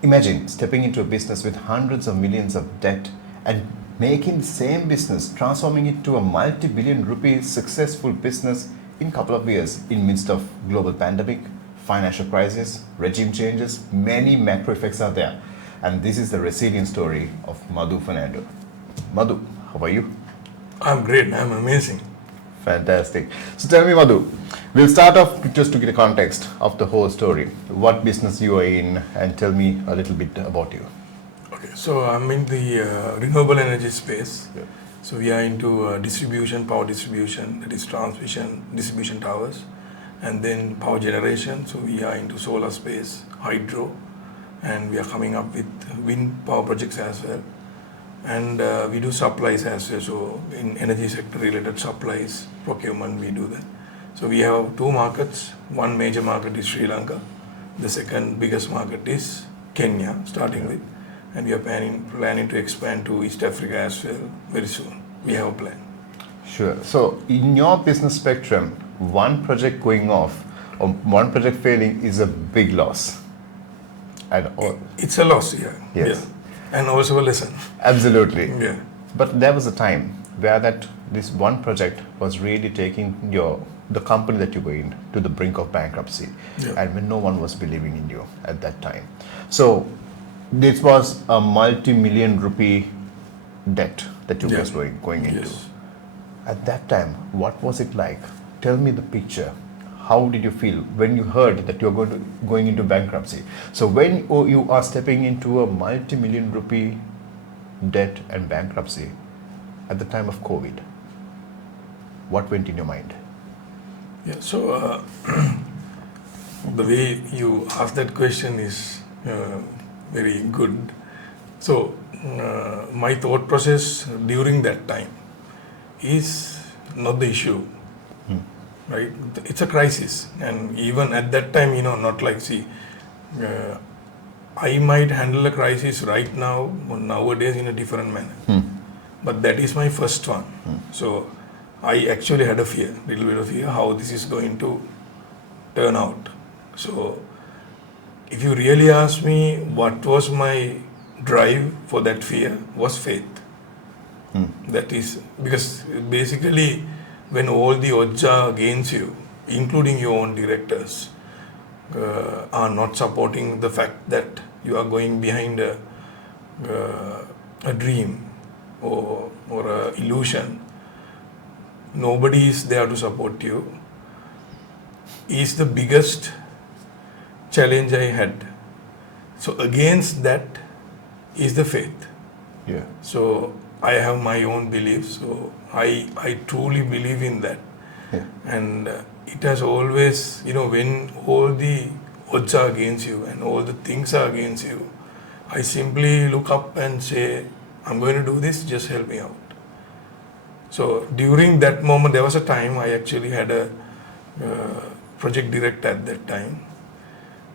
Imagine stepping into a business with hundreds of millions of debt and making the same business, transforming it to a multi-billion rupee successful business in a couple of years in midst of global pandemic, financial crisis, regime changes, many macro effects are there. And this is the resilient story of Madu Fernando. Madu, how are you? I'm great. I'm amazing. Fantastic. So tell me, Madhu, we'll start off just to get a context of the whole story. What business you are in, and tell me a little bit about you. Okay, so I'm in the renewable energy space. Yeah. So we are into distribution, power distribution, that is transmission, distribution towers, and then power generation. So we are into solar space, hydro, and we are coming up with wind power projects as well. And we do supplies as well. So in energy sector related supplies, procurement, we do that. So we have two markets. One major market is Sri Lanka. The second biggest market is Kenya, starting with. And we are planning to expand to East Africa as well very soon. We have a plan. Sure. So in your business spectrum, one project going off or one project failing is a big loss. And it's a loss, yeah. Yes. Yeah. And also a lesson. Absolutely. Yeah. But there was a time where this one project was really taking the company that you were in to the brink of bankruptcy, Yeah. and when no one was believing in you at that time. So this was a multi-million rupee debt that you Yeah. were going into. Yes. At that time, what was it like? Tell me the picture. How did you feel when you heard that you're going into bankruptcy? So when you are stepping into a multi-million rupee debt and bankruptcy at the time of COVID, what went in your mind? Yeah, so the way you ask that question is very good. So my thought process during that time is not the issue, right? It's a crisis, and even at that time, not like I might handle a crisis right now or nowadays in a different manner, but that is my first one. So I actually had a little bit of fear, how this is going to turn out. So if you really ask me what was my drive for that fear, was faith. That is, because basically when all the odds are against you, including your own directors, are not supporting the fact that you are going behind a dream or a illusion, nobody is there to support you, is the biggest challenge I had. So against that is the faith. Yeah. So I have my own beliefs, so I truly believe in that. Yeah. And it has always, when all the odds are against you and all the things are against you, I simply look up and say, I'm going to do this, just help me out. So during that moment, there was a time I actually had a project director at that time.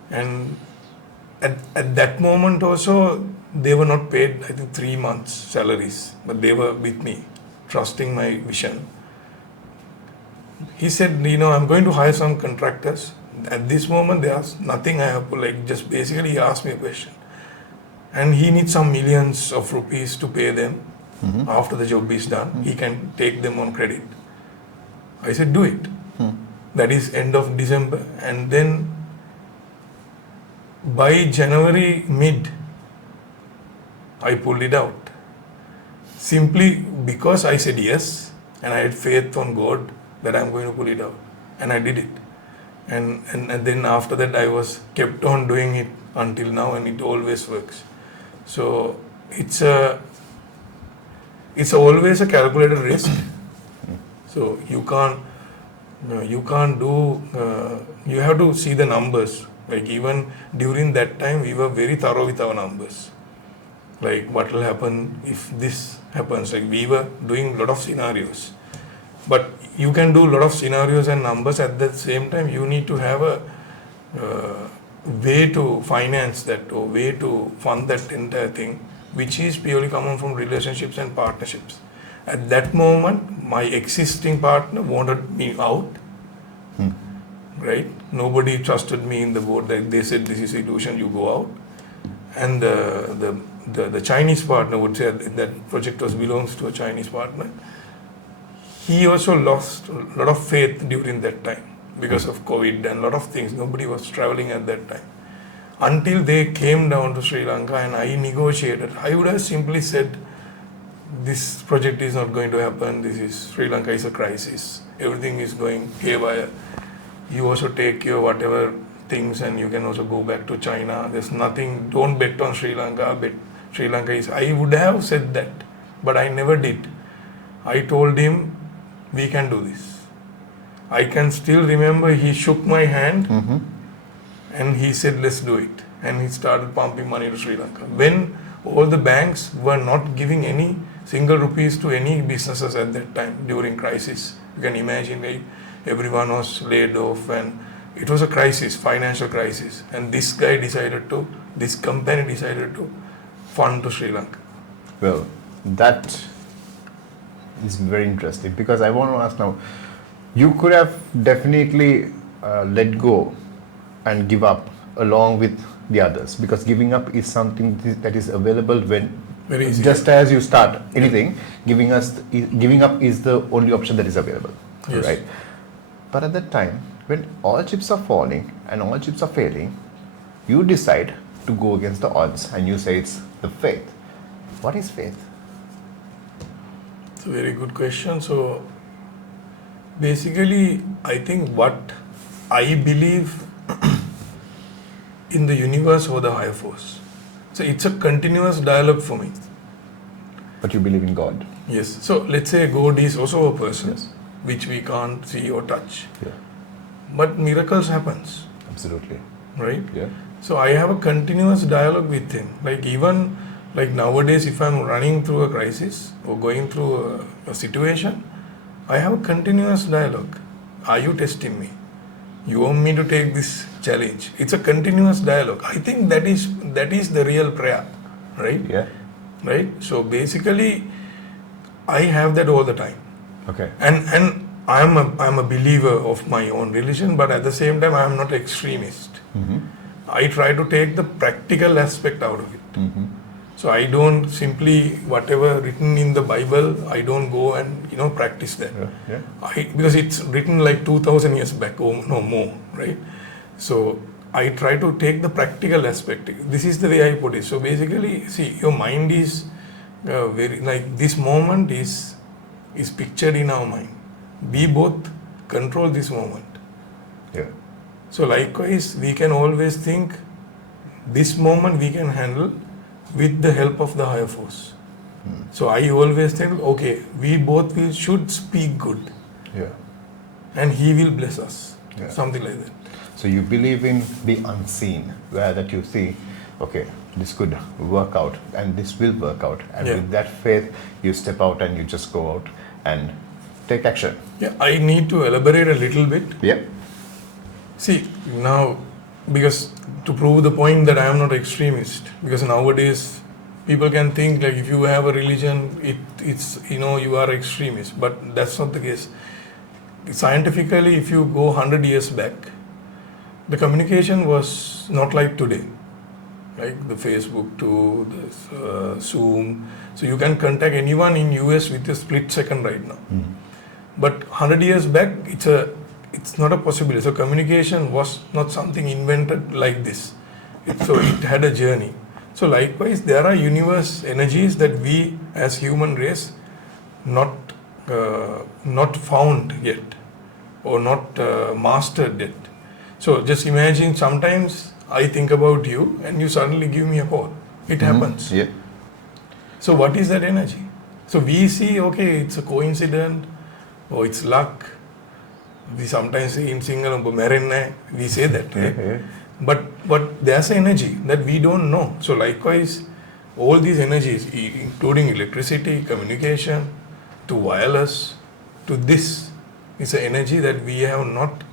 And at that moment also, they were not paid, I think, 3 months salaries, but they were with me, trusting my vision. He said, I'm going to hire some contractors. At this moment, there's nothing I have to just basically he asked me a question. And he needs some millions of rupees to pay them after the job is done. He can take them on credit. I said, do it. That is end of December. And then by January mid, I pulled it out. Simply because I said yes, and I had faith on God that I'm going to pull it out. And I did it. And then after that, I was kept on doing it until now, and it always works. So it's always a calculated risk. So you have to see the numbers. Like even during that time, we were very thorough with our numbers. Like what will happen if this happens? Like we were doing a lot of scenarios. But you can do a lot of scenarios and numbers at the same time. You need to have a way to finance that or way to fund that entire thing, which is purely coming from relationships and partnerships. At that moment, my existing partner wanted me out. Right? Nobody trusted me in the board. They said, this is illusion, you go out. and the Chinese partner would say that project belongs to a Chinese partner. He also lost a lot of faith during that time because of COVID and a lot of things. Nobody was traveling at that time. Until they came down to Sri Lanka and I negotiated, I would have simply said, this project is not going to happen. Sri Lanka is a crisis. Everything is going haywire. You also take your whatever things and you can also go back to China. There's nothing, don't bet on Sri Lanka. Sri Lanka is, I would have said that, but I never did. I told him, we can do this. I can still remember he shook my hand and he said, let's do it. And he started pumping money to Sri Lanka. When all the banks were not giving any single rupees to any businesses at that time during crisis. You can imagine, like, everyone was laid off and it was a crisis, financial crisis. And this company decided to fund to Sri Lanka. Well, that is very interesting because I want to ask now, you could have definitely let go and give up along with the others, because giving up is something that is available when very easy. Just as you start anything, giving up is the only option that is available. Yes. Right? But at that time, when all chips are falling and all chips are failing, you decide to go against the odds and you say it's the faith. What is faith? It's a very good question. So basically, I think what I believe in the universe or the higher force. So it's a continuous dialogue for me. But you believe in God? Yes. So let's say God is also a person, Yes. which we can't see or touch. Yeah. But miracles happens, Absolutely. right? Yeah. So I have a continuous dialogue with him. Like even like nowadays, if I'm running through a crisis or going through a situation, I have a continuous dialogue. Are you testing me? You want me to take this challenge? It's a continuous dialogue. I think that is the real prayer, right? Yeah. Right. So basically, I have that all the time. Okay. And I'm a believer of my own religion, but at the same time, I'm not extremist. I try to take the practical aspect out of it. So I don't simply whatever written in the Bible, I don't go and practice that. Yeah. Because it's written like 2,000 years back or no more, right? So I try to take the practical aspect. This is the way I put it. So basically, see, your mind is very like this moment is pictured in our mind. We both control this moment. Yeah. So likewise, we can always think this moment we can handle with the help of the higher force. So I always think, okay, we both should speak good. Yeah. And he will bless us. Yeah. Something like that. So you believe in the unseen, where that you see, okay, this could work out and this will work out. And Yeah. with that faith, you step out and you just go out and take action. Yeah, I need to elaborate a little bit. Yeah. See, now, because to prove the point that I am not extremist, because nowadays people can think like if you have a religion, it's you are extremist, but that's not the case. Scientifically, if you go 100 years back, the communication was not like today, like the Facebook to the Zoom. So you can contact anyone in US with a split second right now. But 100 years back, it's not a possibility. So communication was not something invented like this. So it had a journey. So likewise, there are universe energies that we as human race not found yet or not mastered yet. So just imagine sometimes I think about you and you suddenly give me a call. It happens. Yeah. So what is that energy? So we see, okay, it's a coincidence or it's luck. We sometimes say in Sinhala, we say that. Right? Yeah. But there's an energy that we don't know. So likewise, all these energies, including electricity, communication, to wireless, to this, is an energy that we have not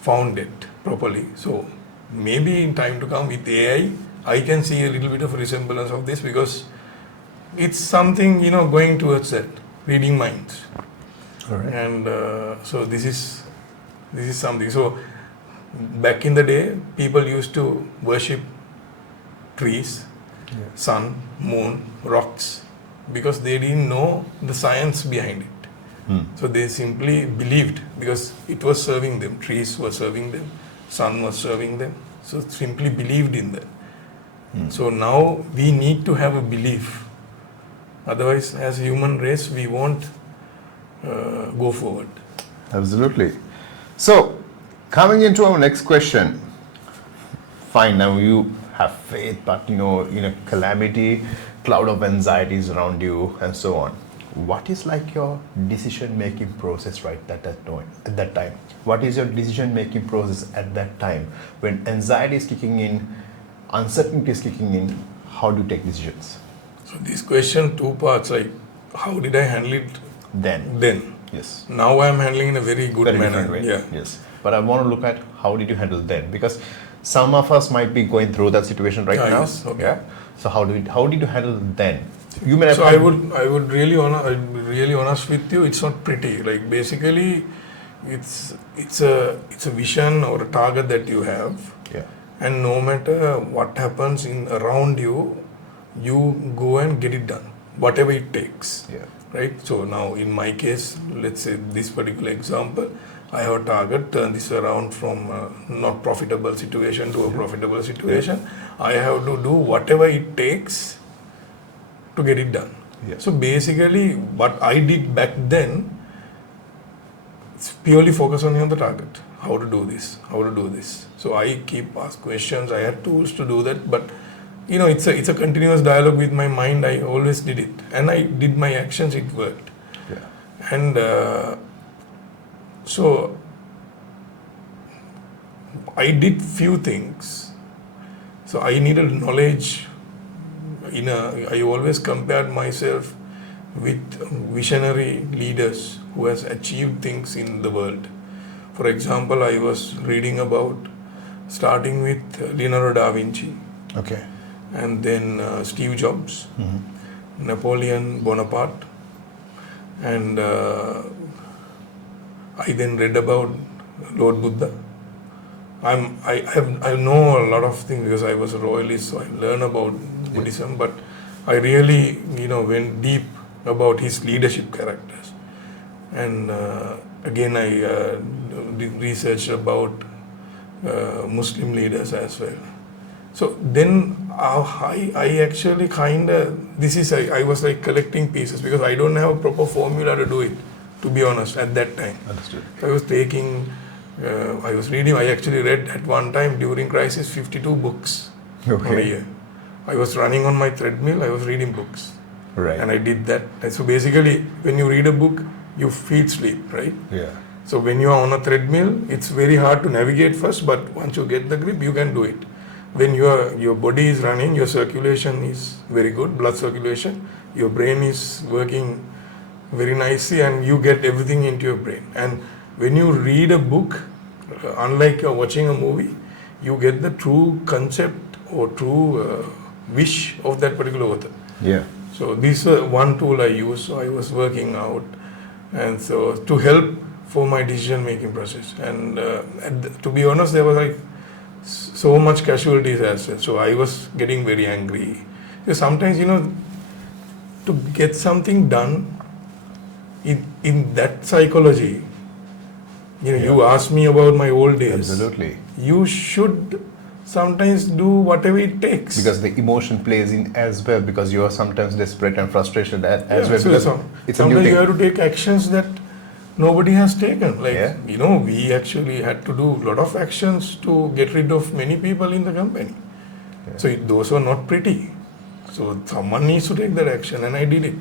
found it properly. So maybe in time to come with AI, I can see a little bit of resemblance of this because it's something, going towards that, reading minds. All right. And so this is something. So back in the day, people used to worship trees, sun, moon, rocks, because they didn't know the science behind it. So they simply believed because it was serving them. Trees were serving them, sun was serving them. So simply believed in that. So now we need to have a belief. Otherwise, as human race, we won't go forward. Absolutely. So, coming into our next question. Fine, now you have faith, but in a calamity, cloud of anxieties around you, and so on. What is like your decision-making process right at that time? What is your decision-making process at that time when anxiety is kicking in, uncertainty is kicking in? How do you take decisions? So this question, two parts, like how did I handle it then? Yes. Now I am handling in a very good manner. Different way. Yeah. Yes. But I want to look at how did you handle then, because some of us might be going through that situation right now. Yes. Okay. Yeah. So how did you handle then? You may have. So I would really honest with you. It's not pretty. Like basically, it's a vision or a target that you have. Yeah. And no matter what happens around you, you go and get it done, whatever it takes. Yeah. Right. So now in my case, let's say this particular example, I have a target, turn this around from a not profitable situation to a profitable situation. Yeah. I have to do whatever it takes to get it done. Yeah. So basically, what I did back then, it's purely focus on the target. How to do this. So I keep ask questions. I had tools to do that, but it's a continuous dialogue with my mind. I always did it, and I did my actions. It worked. Yeah. And so I did few things. So I needed knowledge. I always compared myself with visionary leaders who has achieved things in the world. For example, I was reading about starting with Leonardo da Vinci. Okay. And then Steve Jobs, Napoleon Bonaparte, and I then read about Lord Buddha. I know a lot of things because I was a royalist, so I learned about Buddhism, but I really went deep about his leadership characters. And again, I did research about Muslim leaders as well. So then I actually I was like collecting pieces because I don't have a proper formula to do it, to be honest, at that time. Understood. So I was reading, I actually read at one time during crisis 52 books on a year. I was running on my treadmill, I was reading books. Right. And I did that. And so basically, when you read a book, you feel sleep, right? Yeah. So when you are on a treadmill, it's very hard to navigate first, but once you get the grip, you can do it. When your body is running, your circulation is very good, blood circulation, your brain is working very nicely and you get everything into your brain. And when you read a book, unlike you're watching a movie, you get the true concept or true wish of that particular author. Yeah. So this is one tool I use. So I was working out, and so to help for my decision making process. And to be honest, there was like so much casualties as well. So I was getting very angry. Because sometimes to get something done in that psychology, you asked me about my old days. Absolutely. You should sometimes do whatever it takes. Because the emotion plays in as well, because you are sometimes desperate and frustrated as well. So because it's a new sometimes thing. you have to take actions that nobody has taken. Like, we actually had to do a lot of actions to get rid of many people in the company. Yeah. So those were not pretty. So someone needs to take that action, and I did it.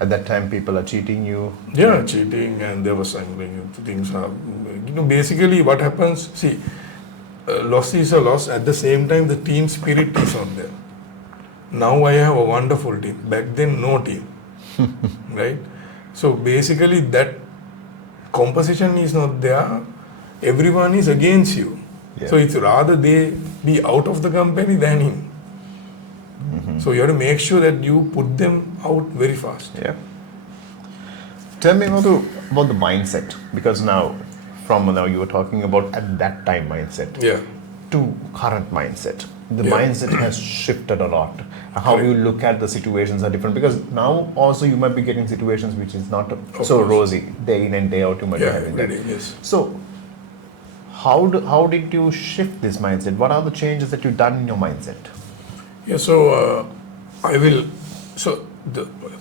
At that time, people are cheating you. Yeah, cheating, and there was things. Basically, what happens? See, loss is a loss. At the same time, the team spirit is not there. Now I have a wonderful team. Back then, no team. Right? So basically, that composition is not there. Everyone is against you. Yeah. So it's rather they be out of the company than in. Mm-hmm. So you have to make sure that you put them out very fast. Yeah. Tell me about the mindset, because now you were talking about at that time mindset. Yeah. To current mindset. The Yeah. mindset has shifted a lot. How Correct. you look at the situations are different because now also you might be getting situations which is not so course. rosy. Day in and day out you might be Yeah, having every that. day, yes. So how did you shift this mindset? What are the changes that you've done in your mindset? Yeah, so I will. So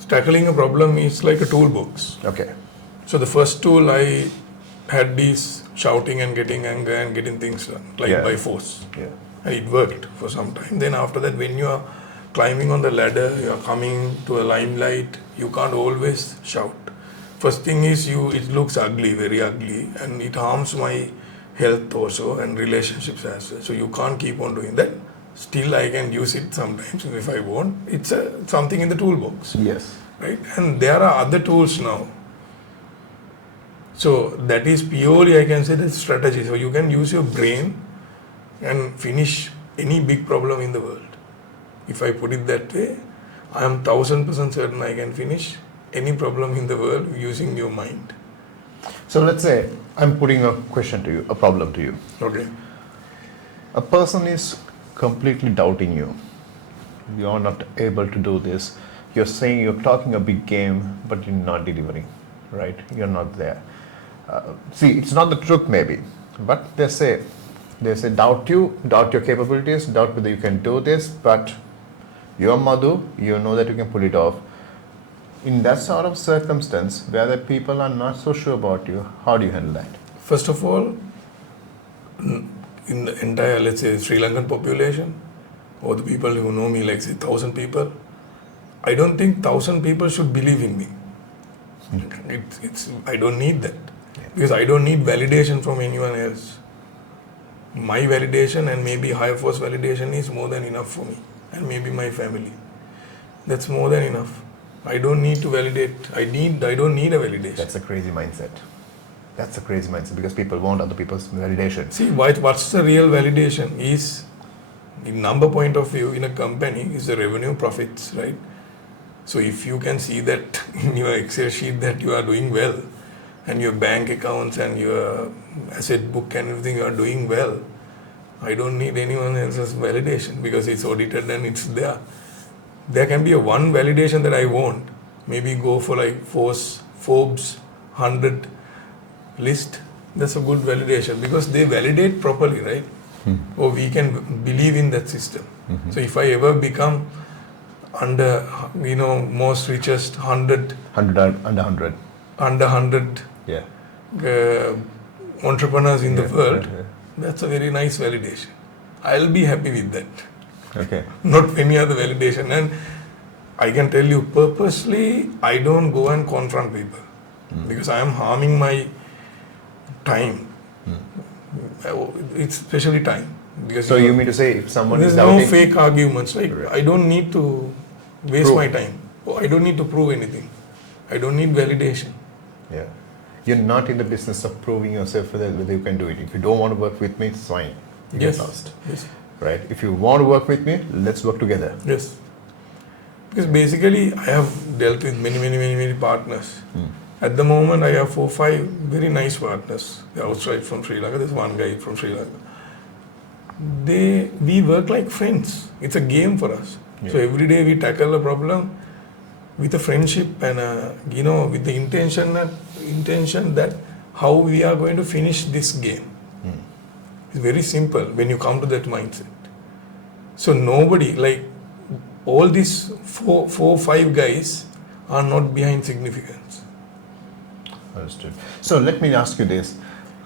tackling a problem is like a toolbox. Okay. So the first tool I had is shouting and getting anger and getting things done, like Yeah. by force. Yeah. And it worked for some time. Then after that, when you are climbing on the ladder, you are coming to a limelight, you can't always shout. First thing is it looks ugly, very ugly, and it harms my health also and relationships as well. So you can't keep on doing that. Still, I can use it sometimes if I want. It's something in the toolbox, Yes. right? And there are other tools now. So that is purely, I can say, the strategy. So you can use your brain and finish any big problem in the world. If I put it that way, I am 1000% certain I can finish any problem in the world using your mind. So let's say I'm putting a question to you, a problem to you. Okay. A person is completely doubting you. You're not able to do this. You're saying you're talking a big game, but you're not delivering, right? You're not there. See, it's not the truth maybe, but they say doubt you, doubt your capabilities, doubt whether you can do this, but you're Madu, you know that you can pull it off. In that sort of circumstance where the people are not so sure about you, how do you handle that? First of all, in the entire, let's say, Sri Lankan population, or the people who know me, like say 1,000 people, I don't think 1,000 people should believe in me. I don't need that. Because I don't need validation from anyone else. My validation and maybe higher force validation is more than enough for me, and maybe my family. That's more than enough. I don't need to validate. I don't need a validation. That's a crazy mindset. That's a crazy mindset because people want other people's validation. See, what's the real validation is, in number point of view in a company, is the revenue profits, right? So if you can see that in your Excel sheet that you are doing well, and your bank accounts and your asset book and everything, you are doing well, I don't need anyone else's validation because it's audited and it's there. There can be a one validation that I want. Maybe go for like Forbes 100 list. That's a good validation because they validate properly, right? Or we can believe in that system. So if I ever become under, most richest 100, Under 100. under 100 Yeah. entrepreneurs in the world, Yeah. that's a very nice validation. I'll be happy with that. Okay. Not any other validation. And I can tell you purposely, I don't go and confront people because I am harming my time. It's especially time. Because So you mean to say if someone there's is no doubting, fake arguments. Like Right. I don't need to waste Prove. my time. I don't need to prove anything. I don't need validation. yeah, you're not in the business of proving yourself whether you can do it. If you don't want to work with me, it's fine. You Yes. get lost, Yes. right? If you want to work with me, let's work together. Yes. Because basically, I have dealt with many partners. At the moment, I have 4-5 very nice partners. They're outside from Sri Lanka. There's one guy from Sri Lanka. We work like friends. It's a game for us. So Yeah. every day we tackle a problem with a friendship and with the intention that how we are going to finish this game. It's very simple when you come to that mindset. So nobody, like all these 4-5 guys are not behind significance. Understood. So let me ask you this.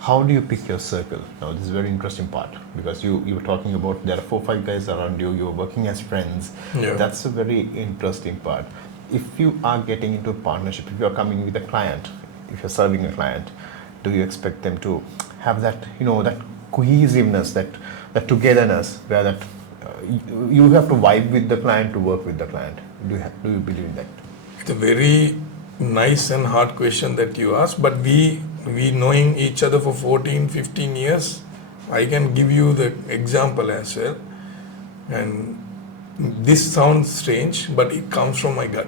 How do you pick your circle? Now this is a very interesting part because you were talking about there are 4-5 guys around you, you're working as friends. Yeah. That's a very interesting part. If you are getting into a partnership, if you are coming with a client, if you're serving a client, do you expect them to have that, that cohesiveness, that togetherness, where that you have to vibe with the client to work with the client? Do you believe in that? It's a very nice and hard question that you ask, but we knowing each other for 14-15 years, I can give you the example as well. And this sounds strange, but it comes from my gut.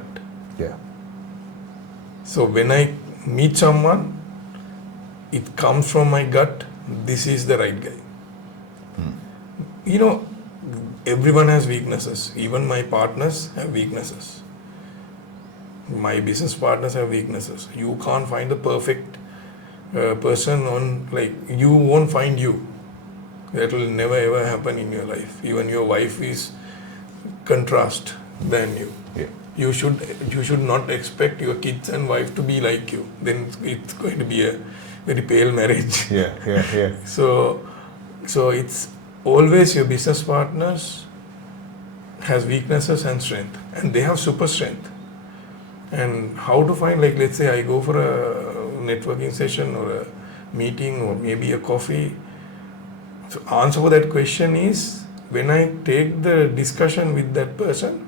Yeah. So when I meet someone, it comes from my gut, this is the right guy. everyone has weaknesses. Even my partners have weaknesses. My business partners have weaknesses. You can't find the perfect person on, like, you won't find you. That will never ever happen in your life. Even your wife is contrast than you. Yeah. You should not expect your kids and wife to be like you. Then it's going to be a very pale marriage. Yeah. So it's always your business partners has weaknesses and strength, and they have super strength. And how to find, like, let's say I go for a networking session or a meeting or maybe a coffee. So answer for that question is, when I take the discussion with that person,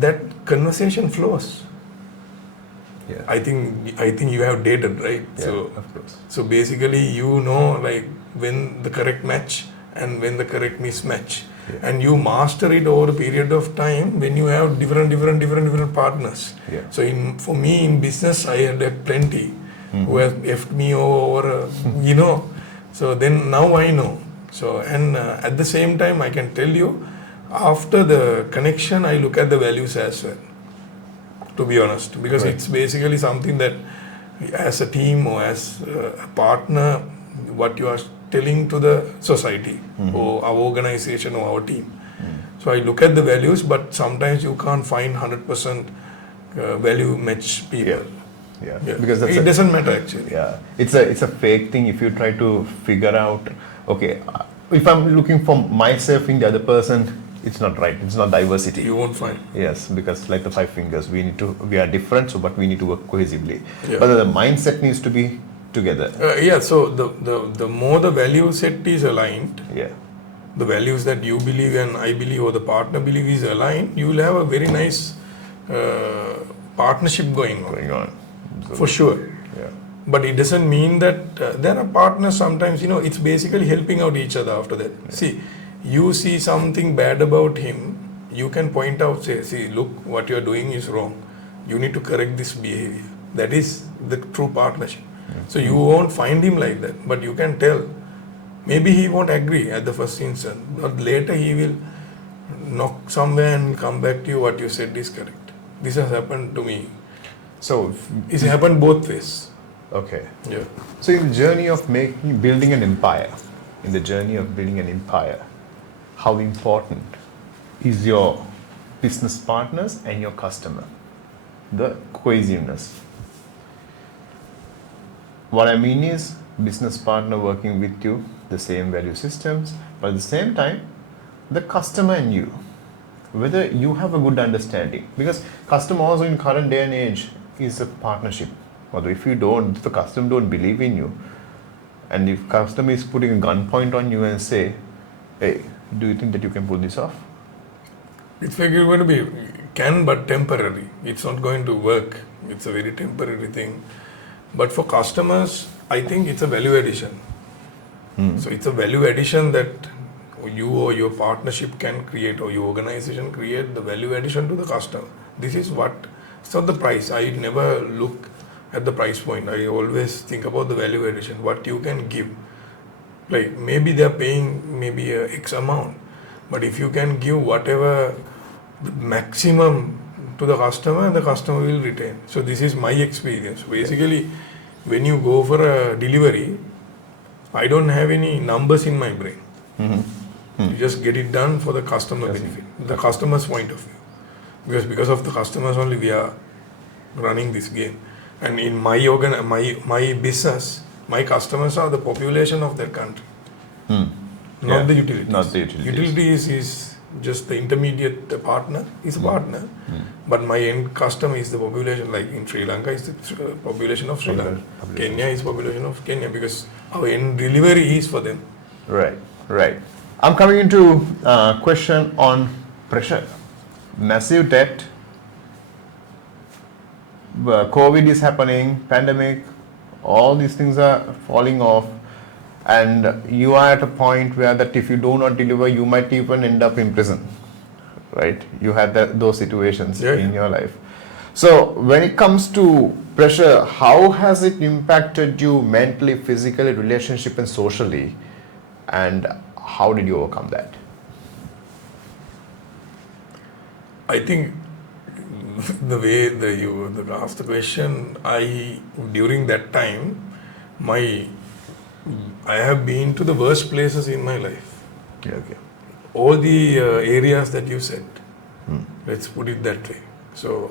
that conversation flows. Yeah. I think you have dated, right? Yeah, of course. So basically, you know, like, when the correct match and when the correct mismatch. Yeah. And you master it over a period of time when you have different partners. Yeah. So for me in business, I had plenty who have left me over, So then now I know. So, and at the same time, I can tell you, after the connection, I look at the values as well, to be honest, because Right. it's basically something that as a team or as a partner, what you are telling to the society or our organization or our team. So I look at the values, but sometimes you can't find 100% value match people. Yeah. Yeah. Because that's It doesn't matter actually. Yeah, it's a fake thing if you try to figure out, okay, if I'm looking for myself in the other person, it's not right. It's not diversity. You won't find. Yes, because like the five fingers, we are different, so but we need to work cohesively. Yeah. But the mindset needs to be together. So the more the value set is aligned, Yeah. the values that you believe and I believe or the partner believe is aligned, you will have a very nice partnership going on. So, For sure. yeah. But it doesn't mean that there are partners sometimes, it's basically helping out each other after that. Yeah. See, you see something bad about him, you can point out, say, see, look, what you're doing is wrong. You need to correct this behavior. That is the true partnership. So you won't find him like that, but you can tell. Maybe he won't agree at the first instance, but later he will knock somewhere and come back to you, what you said is correct. This has happened to me. So, It's happened both ways. okay. Yeah. So in the journey of building an empire, how important is your business partners and your customer? The cohesiveness. What I mean is, business partner working with you, the same value systems, but at the same time, the customer and you, whether you have a good understanding. Because customer also in current day and age is a partnership. Although if the customer don't believe in you, and if customer is putting a gunpoint on you and say, hey, do you think that you can pull this off? It's like you're going to be, but temporary. It's not going to work. It's a very temporary thing. But for customers, I think it's a value addition. So it's a value addition that you or your partnership can create, or your organization create the value addition to the customer. This is what, it's not the price. I never look at the price point. I always think about the value addition, what you can give. Like maybe they're paying maybe a X amount, but if you can give whatever the maximum to the customer, and the customer will retain. So this is my experience. Basically, when you go for a delivery, I don't have any numbers in my brain. You just get it done for the customer benefit, the customer's point of view. Because of the customers only we are running this game. And in my business, my customers are the population of that country, not the utilities. Not the utilities. Utilities is just the intermediate partner, is a partner. But my end customer is the population, like in Sri Lanka is the population of Sri Lanka. Kenya is population of Kenya, because our end delivery is for them. Right. I'm coming into a question on pressure. Massive debt. COVID is happening, pandemic, all these things are falling off, and you are at a point where that if you do not deliver, you might even end up in prison, right? You had those situations in your life. So when it comes to pressure, how has it impacted you mentally, physically, relationship and socially, and how did you overcome that? I think the way you asked the question, during that time, I have been to the worst places in my life. Yeah, okay. All the areas that you said, Hmm. let's put it that way. So,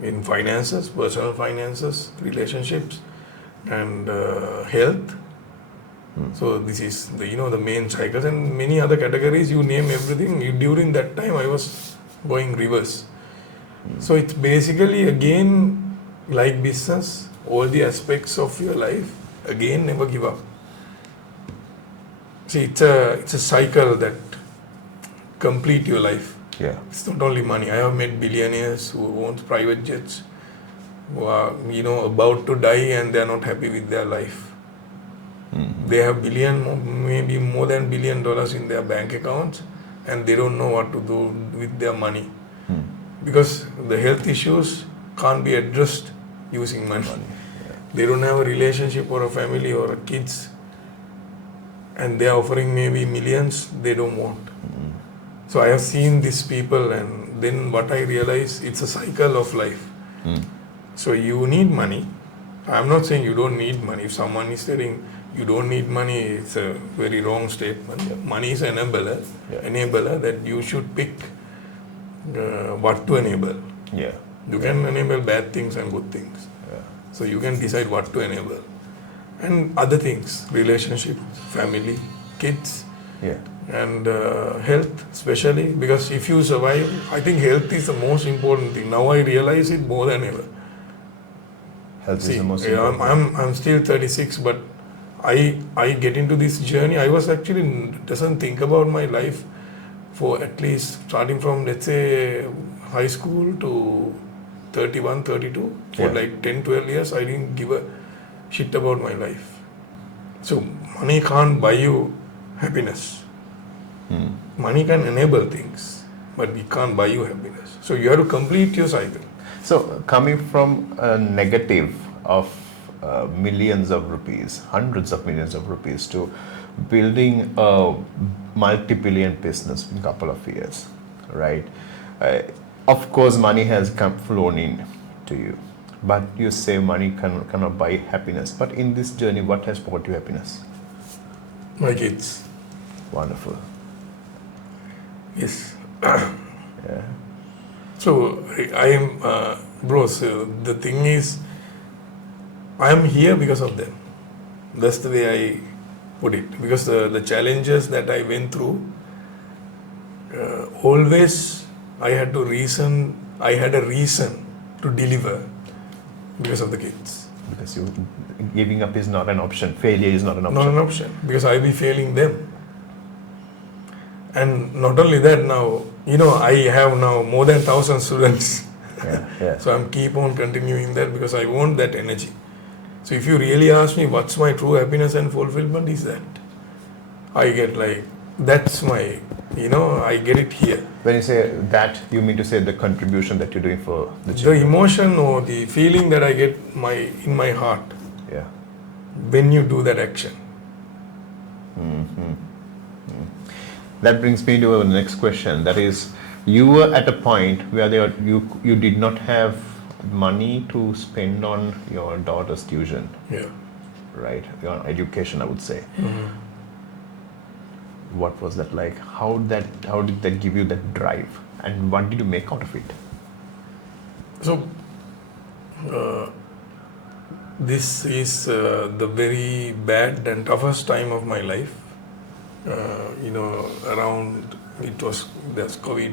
in finances, personal finances, relationships, and health. So this is the main cycles, and many other categories. You name everything. During that time, I was going reverse. So it's basically again like business, all the aspects of your life. Again, never give up. See, it's a cycle that complete your life. Yeah. It's not only money. I have met billionaires who own private jets, who are about to die and they are not happy with their life. They have maybe more than $1 billion in their bank accounts, and they don't know what to do with their money because the health issues can't be addressed using money. They don't have a relationship or a family or a kids, and they are offering maybe millions they don't want. So I have seen these people, and then what I realize, it's a cycle of life. So you need money. I'm not saying you don't need money. If someone is telling you don't need money, it's a very wrong statement. Money is an enabler that you should pick what to enable. Yeah. You can enable bad things and good things. Yeah. So you can decide what to enable. And other things, relationship, family, kids, Yeah. and health especially, because if you survive, I think health is the most important thing. Now I realize it more than ever. Health See, is the most important. I'm still 36, but I get into this journey. I was actually doesn't think about my life for at least starting from, let's say, high school to 31, 32. For like 10, 12 years, I didn't give a shit about my life. So money can't buy you happiness. Money can enable things, but it can't buy you happiness. So you have to complete your cycle. So coming from a negative of millions of rupees, hundreds of millions of rupees, to building a multi-billion business in a couple of years, right? Of course, money has flown in to you, but you say money cannot buy happiness. But in this journey, what has brought you happiness? My kids. Wonderful. Yes. Yeah. So I am, bro, so the thing is, I am here because of them. That's the way I put it. Because the challenges that I went through, always I had a reason to deliver because of the kids. Because giving up is not an option. Failure is not an option. Not an option. Because I will be failing them. And not only that, now, I have now more than 1,000 students. Yeah. So I'm keep on continuing that because I want that energy. So if you really ask me what's my true happiness and fulfillment, is that I get that's my, I get it here. When you say that, you mean to say the contribution that you're doing for the The children? emotion or the feeling that I get in my heart Yeah. when you do that action. That brings me to our next question. That is, you were at a point where you did not have money to spend on your daughter's tuition, Yeah. right? Your education, I would say. What was that like? How did that give you that drive, and what did you make out of it? So this is the very bad and toughest time of my life. Around there's COVID,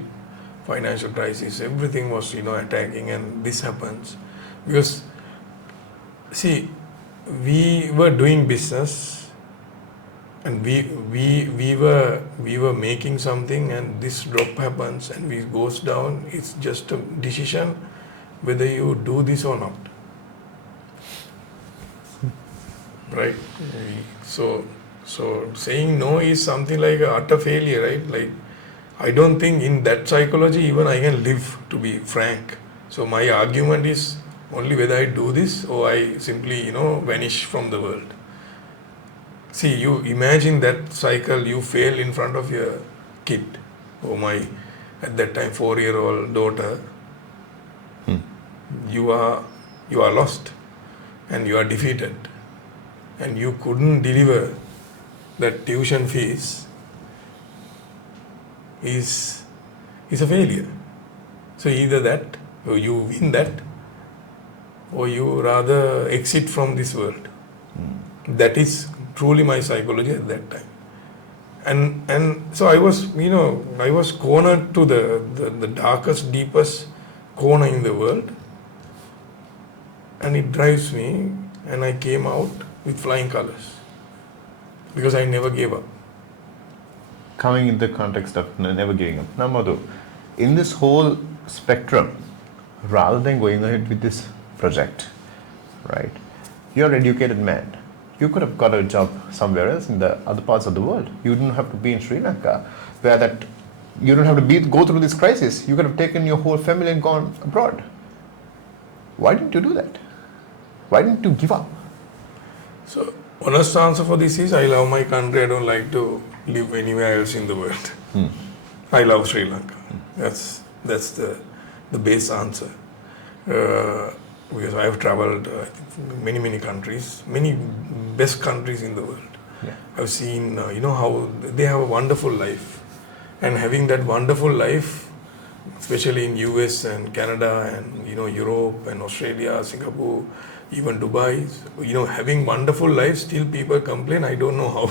financial crisis, everything was attacking, and this happens because see, we were doing business and we were making something, and this drop happens and it goes down. It's just a decision whether you do this or not, right? So saying no is something like a utter failure, right? Like, I don't think in that psychology even I can live, to be frank. So my argument is only whether I do this or I simply, vanish from the world. See, you imagine that cycle, you fail in front of your kid. Oh my, at that time 4-year-old daughter, you are lost and you are defeated and you couldn't deliver that tuition fees is a failure. So either that, or you win that, or you rather exit from this world. That is truly my psychology at that time. And so I was cornered to the darkest, deepest corner in the world, and it drives me, and I came out with flying colors because I never gave up. Coming in the context of never giving up. Now, Madhu, in this whole spectrum, rather than going ahead with this project, right? You're an educated man. You could have got a job somewhere else in the other parts of the world. You didn't have to be in Sri Lanka, where that you don't have to go through this crisis. You could have taken your whole family and gone abroad. Why didn't you do that? Why didn't you give up? So, honest answer for this is I love my country. I don't like to live anywhere else in the world. I love Sri Lanka. That's the base answer. Because I have traveled many countries, many best countries in the world. Yeah. I've seen how they have a wonderful life, and having that wonderful life, especially in US and Canada and Europe and Australia, Singapore, even Dubai, having wonderful life, still people complain. I don't know how.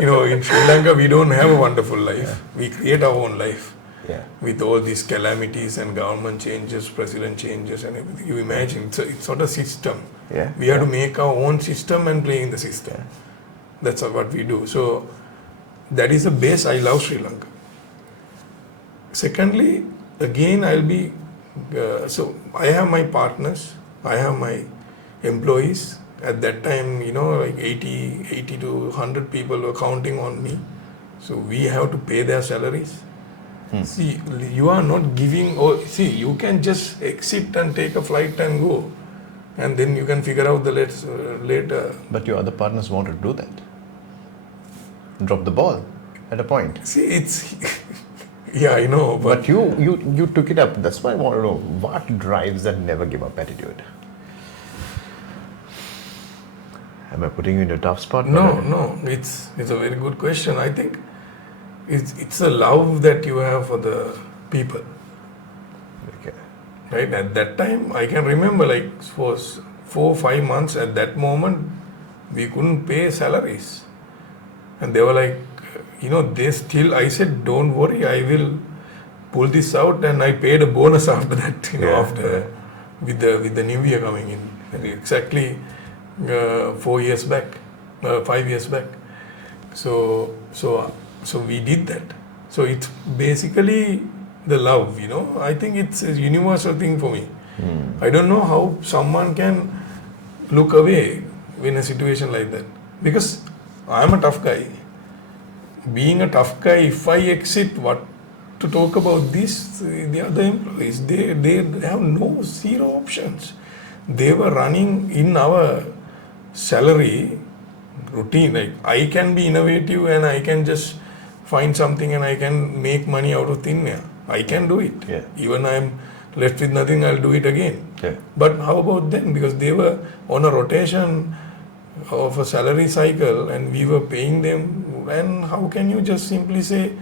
In Sri Lanka we don't have a wonderful life. Yeah. We create our own life. Yeah. With all these calamities and government changes, president changes and everything. You imagine, it's not a system. Yeah. We have to make our own system and play in the system. Yeah. That's what we do. So that is the base. I love Sri Lanka. Secondly, again, I'll be, so I have my partners, I have my employees. At that time, like 80 to 100 people were counting on me. So we have to pay their salaries. See, you are not giving, you can just exit and take a flight and go. And then you can figure out the later. But your other partners want to do that. Drop the ball at a point. See, it's, yeah, I know. But you took it up. That's why I want to know, what drives that never give up attitude? Am I putting you in a tough spot? No, it's a very good question. I think it's a love that you have for the people. Okay. Right? At that time, I can remember for 4 or 5 months at that moment, we couldn't pay salaries. And they were I said, don't worry, I will pull this out, and I paid a bonus after that, with the new year coming in. And exactly 4 years back, 5 years back. So we did that. So it's basically the love, I think it's a universal thing for me. I don't know how someone can look away in a situation like that. Because I'm a tough guy. Being a tough guy, if I exit, what to talk about this, the other employees, they have zero options. They were running in our salary routine. I can be innovative and I can just find something and I can make money out of thin air. I can do it. Yeah. Even I'm left with nothing, I'll do it again. Yeah. But how about them? Because they were on a rotation of a salary cycle and we were paying them. And how can you just simply say,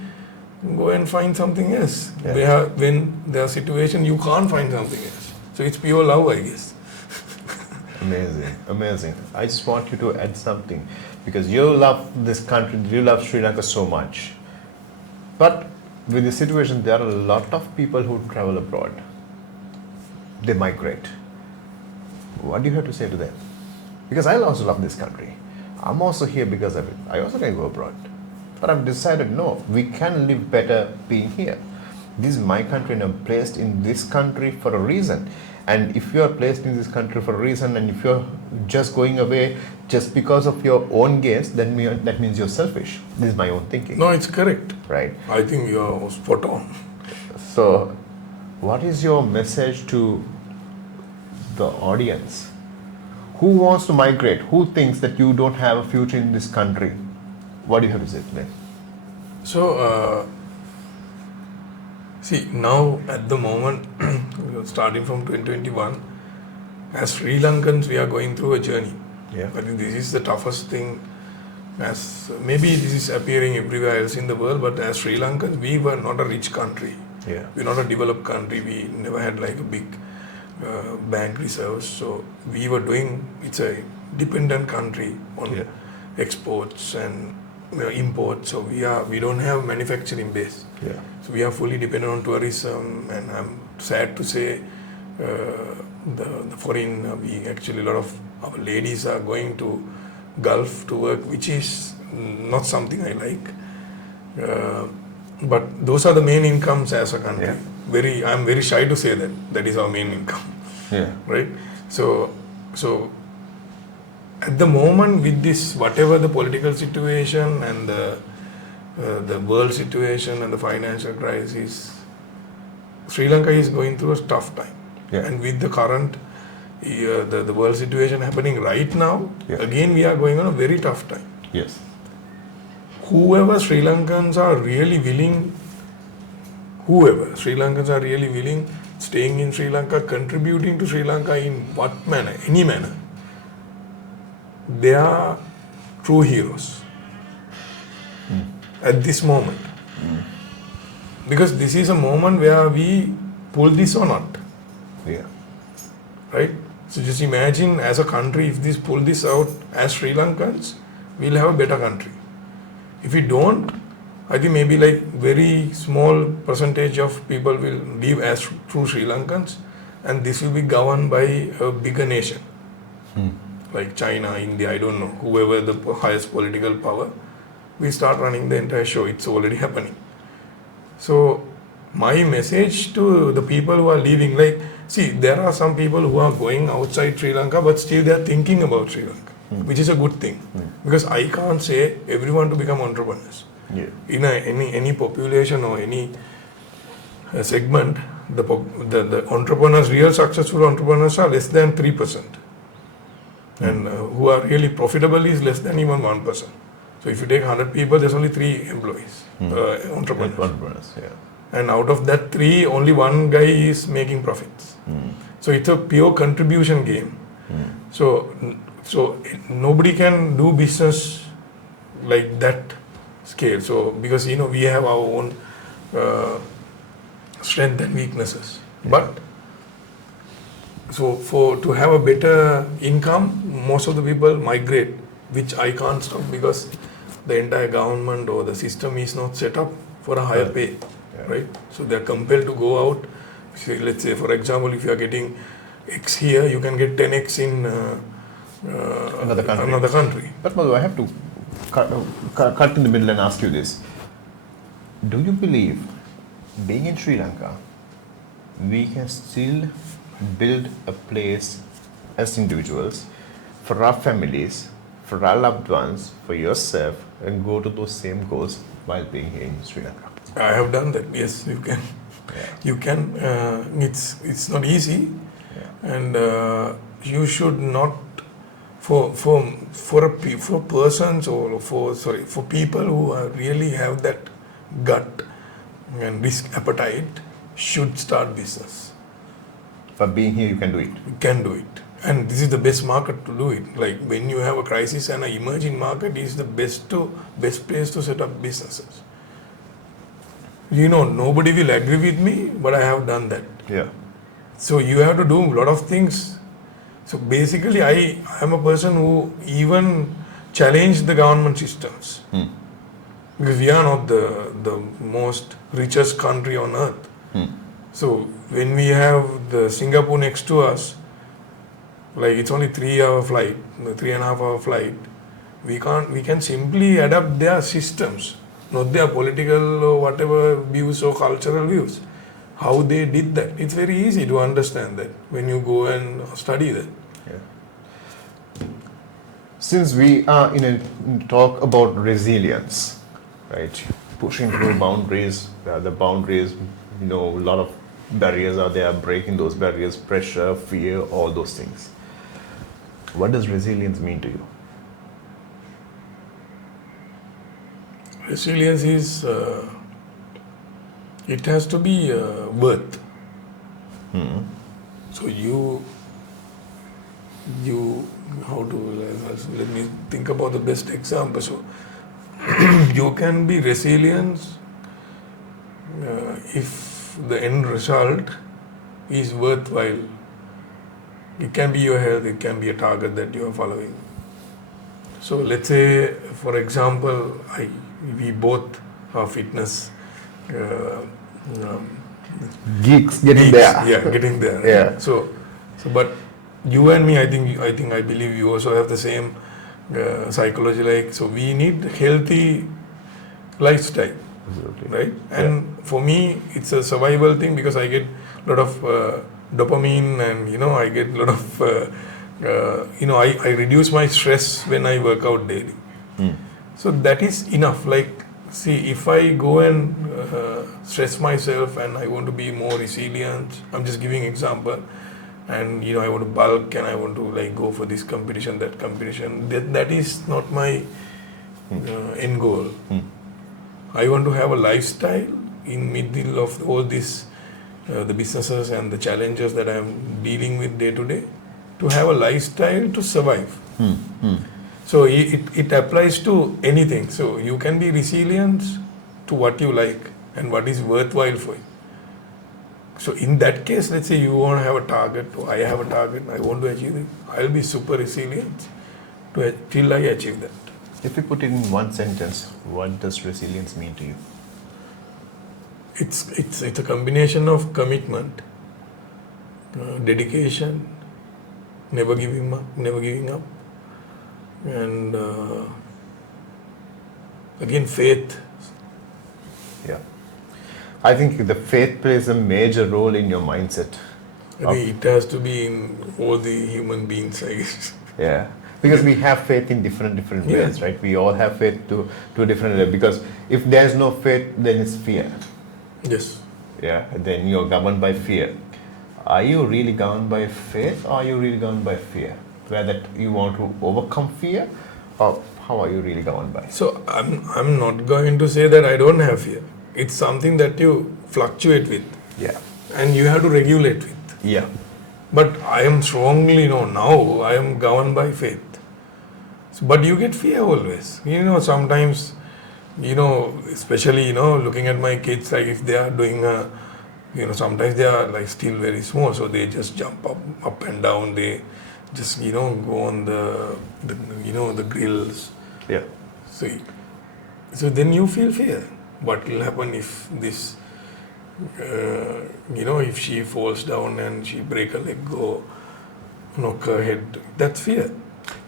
go and find something else? Yeah. When there are situations you can't find something else. So it's pure love, I guess. Amazing. I just want you to add something, because you love this country, you love Sri Lanka so much. But with the situation, there are a lot of people who travel abroad. They migrate. What do you have to say to them? Because I also love this country. I'm also here because of it. I also can go abroad. But I've decided, no, we can live better being here. This is my country and I'm placed in this country for a reason. And if you are placed in this country for a reason, and if you're just going away just because of your own gains, then that means you're selfish. This is my own thinking. No, it's correct. Right. I think you're spot on. So, what is your message to the audience? Who wants to migrate? Who thinks that you don't have a future in this country? What do you have to say to them? See, now at the moment, starting from 2021, as Sri Lankans, we are going through a journey. Yeah. I think this is the toughest thing. As maybe this is appearing everywhere else in the world, but as Sri Lankans, we were not a rich country. Yeah. We're not a developed country. We never had like a big bank reserves. So we were it's a dependent country on Yeah. exports and imports. So we don't have manufacturing base. Yeah. So we are fully dependent on tourism, and I'm sad to say the foreign, we actually a lot of our ladies are going to Gulf to work, which is not something I like. But those are the main incomes as a country. Yeah. I'm very shy to say that is our main income. Yeah. Right? So at the moment, with this, whatever the political situation and the world situation and the financial crisis, Sri Lanka is going through a tough time. Yeah. And with the current the world situation happening right now, Yeah. again we are going on a very tough time. Yes. Whoever Sri Lankans are really willing, staying in Sri Lanka, contributing to Sri Lanka in what manner, any manner, they are true heroes at this moment. Because this is a moment where we pull this or not, Yeah. right? So just imagine as a country, if this pull this out as Sri Lankans, we'll have a better country. If we don't, I think maybe like very small percentage of people will live as true Sri Lankans, and this will be governed by a bigger nation like China, India, I don't know, whoever the highest political power, we start running the entire show. It's already happening. So my message to the people who are leaving, like, see, there are some people who are going outside Sri Lanka, but still they are thinking about Sri Lanka, which is a good thing. Because I can't say everyone to become entrepreneurs. Yeah. In any population or any segment, the entrepreneurs, real successful entrepreneurs are less than 3%. And who are really profitable is less than even 1%. So if you take 100 people, there's only 3 employees, entrepreneurs. Yeah. And out of that 3, only 1 guy is making profits. So it's a pure contribution game. So nobody can do business like that scale. So because we have our own strength and weaknesses. But so to have a better income, most of the people migrate, which I can't stop because the entire government or the system is not set up for a higher pay, right? So they're compelled to go out. Let's say, for example, if you are getting X here, you can get 10X in another country. But Madu, I have to cut in the middle and ask you this. Do you believe, being in Sri Lanka, we can still build a place as individuals for our families, for our loved ones, for yourself, and go to those same goals while being here in Sri Lanka? I have done that. Yes, you can. Yeah. You can. It's not easy, and you should not for persons or for people who really have that gut and risk appetite should start business. For being here, you can do it. You can do it. And this is the best market to do it. Like when you have a crisis, and an emerging market is the best place to set up businesses. Nobody will agree with me, but I have done that. Yeah. So you have to do a lot of things. So basically, I am a person who even challenged the government systems. Because we are not the most richest country on earth. So when we have the Singapore next to us, like it's only 3-hour flight, 3.5-hour flight, we can simply adapt their systems, not their political or whatever views or cultural views. How they did that, it's very easy to understand that when you go and study that. Yeah. Since we are in a talk about resilience, right? Pushing through boundaries, the boundaries, a lot of barriers are there, breaking those barriers, pressure, fear, all those things. What does resilience mean to you? Resilience is, it has to be worth. So you, how to, let me think about the best example. So you can be resilient if the end result is worthwhile. It can be your health, it can be a target that you are following. So let's say, for example, we both are fitness Geeks getting geeks. there. Yeah, getting there. Yeah. So, but you and me, I believe you also have the same psychology. Like, so we need healthy lifestyle, Absolutely. right? And for me, it's a survival thing because I get a lot of dopamine, and I get a lot of I reduce my stress when I work out daily. So that is enough. Like, see, if I go and stress myself and I want to be more resilient, I'm just giving example, and I want to bulk and I want to like go for this competition, that competition, that is not my end goal. I want to have a lifestyle in middle of all this, the businesses and the challenges that I'm dealing with day to day, to have a lifestyle to survive. So it applies to anything. So you can be resilient to what you like and what is worthwhile for you. So in that case, let's say you want to have a target, or I have a target, I want to achieve it. I'll be super resilient till I achieve that. If you put it in one sentence, what does resilience mean to you? It's a combination of commitment, dedication, never giving up, and again faith. Yeah. I think the faith plays a major role in your mindset. I mean, it has to be in all the human beings, I guess. Yeah. Because we have faith in different ways, right? We all have faith to a different level. Because if there's no faith, then it's fear. Yes. Yeah. Then you're governed by fear. Are you really governed by faith, or are you really governed by fear? Where that you want to overcome fear, or how are you really governed by? So I'm not going to say that I don't have fear. It's something that you fluctuate with. Yeah. And you have to regulate with. Yeah. But I am strongly, now I am governed by faith. But you get fear always. Sometimes, especially, looking at my kids, like if they are doing sometimes they are like still very small, so they just jump up and down. They just, go on the grills. Yeah. So then you feel fear. What will happen if this, if she falls down and she break a leg, go knock her head? That's fear,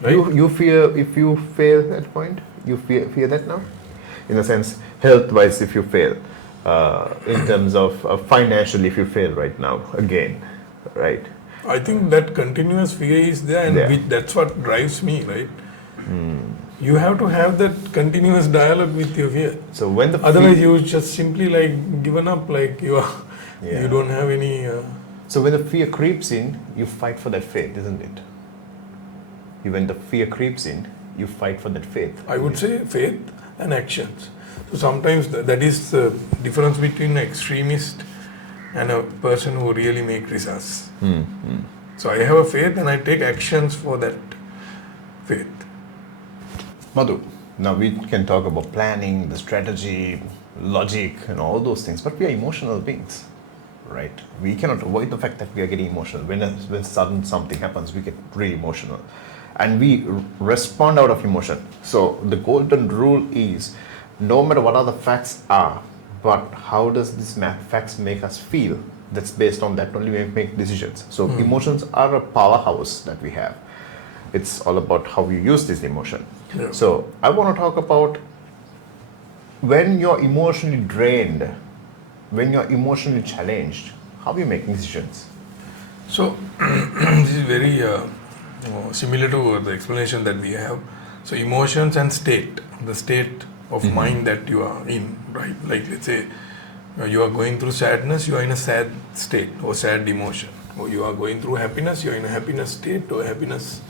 right? You fear if you fail at that point? You fear that now? In a sense, health-wise, if you fail, in terms of financially, if you fail right now, again, right? I think that continuous fear is there, and that's what drives me, right? You have to have that continuous dialogue with your fear. So when otherwise you just simply like given up, like you don't have any. So when the fear creeps in, you fight for that faith, isn't it? When the fear creeps in, you fight for that faith. I would say faith and actions. So sometimes that is the difference between an extremist and a person who really makes results. So I have a faith and I take actions for that faith. Madhu, now we can talk about planning, the strategy, logic, and all those things, but we are emotional beings, right? We cannot avoid the fact that we are getting emotional. When sudden something happens, we get really emotional, and we respond out of emotion. So the golden rule is, no matter what other facts are, but how does this facts make us feel? That's based on that only we make decisions. So emotions are a powerhouse that we have. It's all about how you use this emotion. Yeah. So I want to talk about when you're emotionally drained, when you're emotionally challenged, how are you making decisions? So this is very similar to the explanation that we have. So emotions and state, the state of mind that you are in, right? Like let's say you are going through sadness, you are in a sad state or sad emotion. Or you are going through happiness, you are in a happiness state or happiness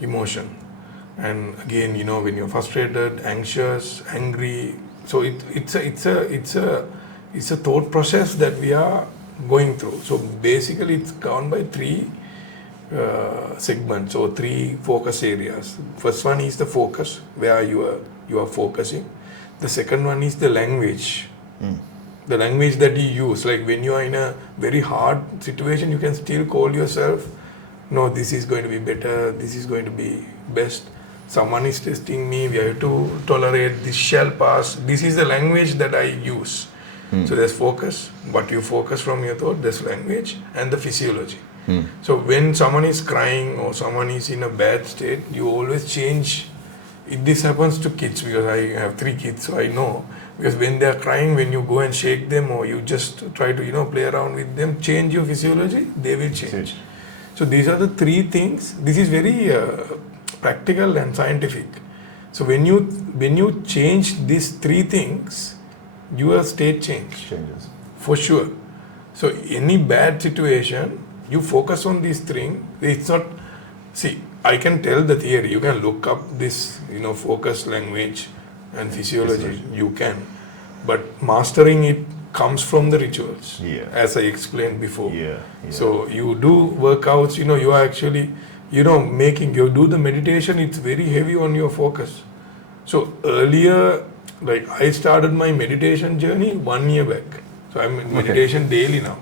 emotion. And again, when you're frustrated, anxious, angry, So it's a thought process that we are going through. So basically, it's gone by three segments or three focus areas. First one is the focus, where you are focusing. The second one is the language. The language that you use, like when you are in a very hard situation, you can still call yourself, no, this is going to be better, this is going to be best. Someone is testing me, we have to tolerate, this shall pass. This is the language that I use. So there's focus, what you focus from your thought, there's language, and the physiology. So when someone is crying or someone is in a bad state, you always change. This happens to kids, because I have 3 kids, so I know. Because when they are crying, when you go and shake them or you just try to play around with them, change your physiology, they will change. So these are the 3 things. This is very practical and scientific. So when you change these 3 things, your state changes for sure. So any bad situation, you focus on these 3. It's not. See, I can tell the theory. You can look up this, focus, language, and physiology. You can, but mastering it comes from the rituals, as I explained before. So you do workouts. You are actually, you do the meditation. It's very heavy on your focus. So earlier, like I started my meditation journey 1 year back. So I'm in meditation daily now.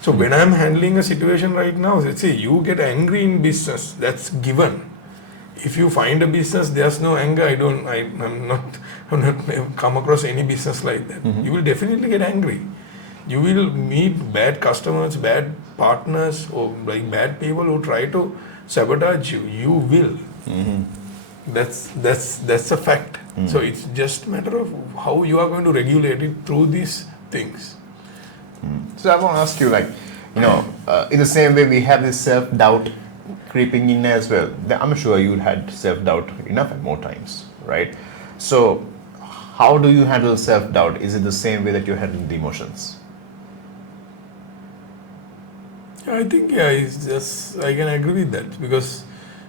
So when I'm handling a situation right now, let's say you get angry in business, that's given. If you find a business, there's no anger. I'm not come across any business like that. You will definitely get angry. You will meet bad customers, bad partners, or like bad people who try to sabotage you. You will. That's a fact. So it's just a matter of how you are going to regulate it through these things. So I want to ask you, in the same way we have this self-doubt creeping in as well. I'm sure you had self-doubt enough and more times, right? So how do you handle self-doubt? Is it the same way that you handle the emotions? I think, I can agree with that, because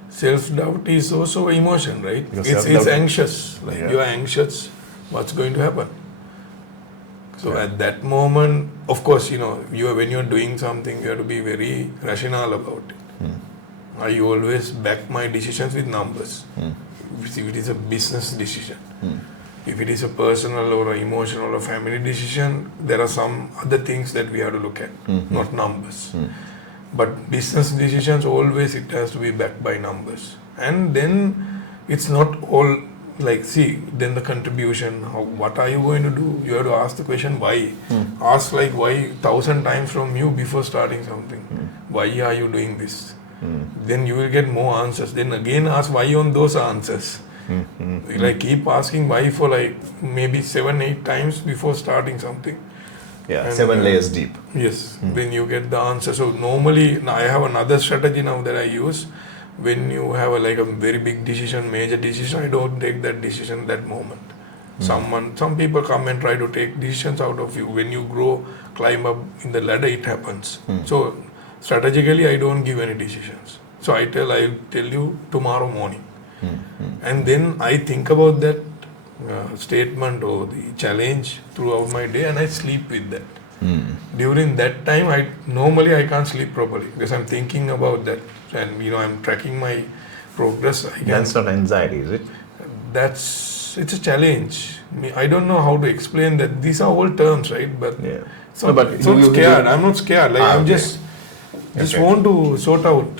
self-doubt is also an emotion, right? It's anxious. You are anxious, what's going to happen? So at that moment, of course, when you're doing something, you have to be very rational about it. I always back my decisions with numbers. If it is a business decision, if it is a personal or an emotional or family decision, there are some other things that we have to look at, not numbers. But business decisions, always it has to be backed by numbers. And then it's not all then the contribution, what are you going to do? You have to ask the question why. Ask why 1,000 times from you before starting something. Why are you doing this? Then you will get more answers. Then again ask why on those answers. Keep asking why for maybe 7-8 times before starting something. And 7 layers deep. Yes, then you get the answer. So normally, I have another strategy now that I use. When you have a very big decision, major decision, I don't take that decision that moment. Some people come and try to take decisions out of you. When you climb up in the ladder, it happens. So strategically, I don't give any decisions. So I'll tell you tomorrow morning. And then I think about that statement or the challenge throughout my day, and I sleep with that. During that time, I can't sleep properly because I'm thinking about that, and I'm tracking my progress. That's not anxiety, is it? It's a challenge. I don't know how to explain that. These are all terms, right? But it's not scared. I'm not scared. I'm just want to sort out.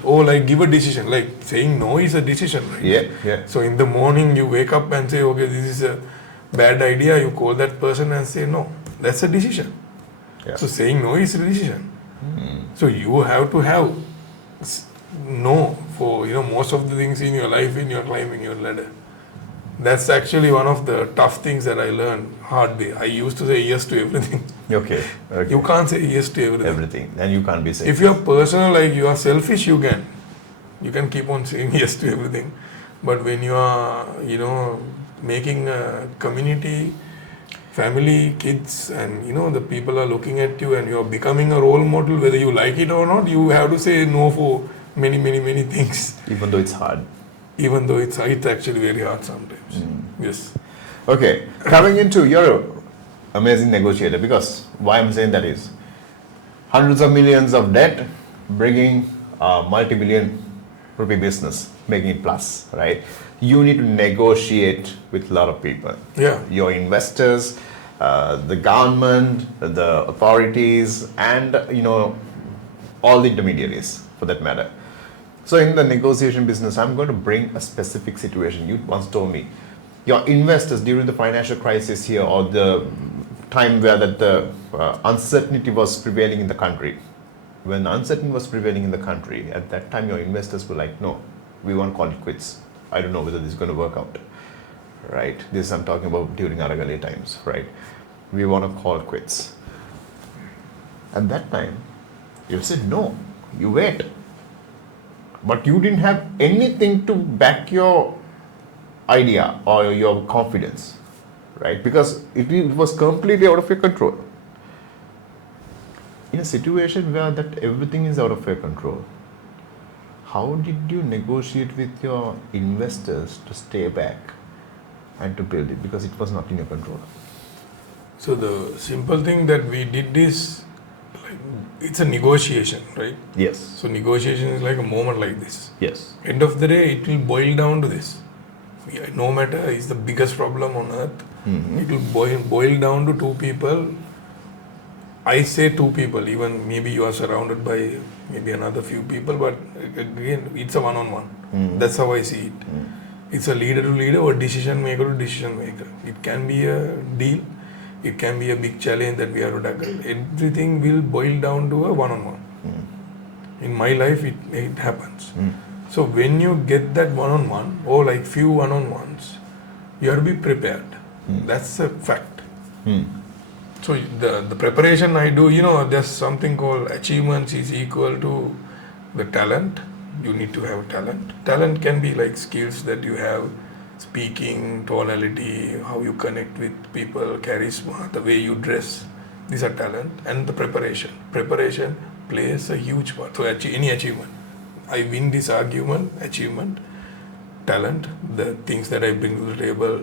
Give a decision. Saying no is a decision, right? So in the morning you wake up and say, okay, this is a bad idea. You call that person and say no. That's a decision. So saying no is a decision. So you have to have no for most of the things in your life when you're climbing your ladder. That's actually one of the tough things that I learned hard way. I used to say yes to everything. Okay. You can't say yes to everything. Everything. Then you can't be safe. If you're personal, you are selfish, you can keep on saying yes to everything. But when you are, making a community, family, kids, and the people are looking at you and you are becoming a role model, whether you like it or not, you have to say no for many, many, many things. Even though it's hard. Even though it's actually very hard sometimes. Yes. Okay, coming into your amazing negotiator, because why I'm saying that is hundreds of millions of debt, bringing a multi-billion rupee business, making it plus, right? You need to negotiate with a lot of people. Yeah. Your investors, the government, the authorities, and all the intermediaries for that matter. So in the negotiation business, I'm going to bring a specific situation. You once told me your investors during the financial crisis here, or the time where the uncertainty was prevailing in the country. When uncertainty was prevailing in the country, at that time your investors were like, no, we want to call it quits. I don't know whether this is going to work out. Right? This I'm talking about during Aragale times, right? We want to call quits. At that time, you said no, you wait. But you didn't have anything to back your idea or your confidence, right? Because it was completely out of your control. In a situation where that everything is out of your control, how did you negotiate with your investors to stay back and to build it? Because it was not in your control. So the simple thing that we did is, like, it's a negotiation, right? Yes. So negotiation is like a moment like this. Yes. End of the day, it will boil down to this. No matter is the biggest problem on earth, it will boil down to two people. I say two people, even maybe you are surrounded by maybe another few people, but again, it's a one-on-one. That's how I see it. It's a leader to leader or decision maker to decision maker. It can be a deal, it can be a big challenge that we have to tackle. Everything will boil down to a one-on-one. In my life, it happens. So when you get that one-on-one, or like few one-on-ones, you have to be prepared. That's a fact. So the preparation I do, there's something called achievements is equal to the talent. You need to have talent. Talent can be like skills that you have, speaking, tonality, how you connect with people, charisma, the way you dress. These are talent. And the preparation. Preparation plays a huge part. So any achievement. I win this argument, achievement, talent, the things that I bring to the table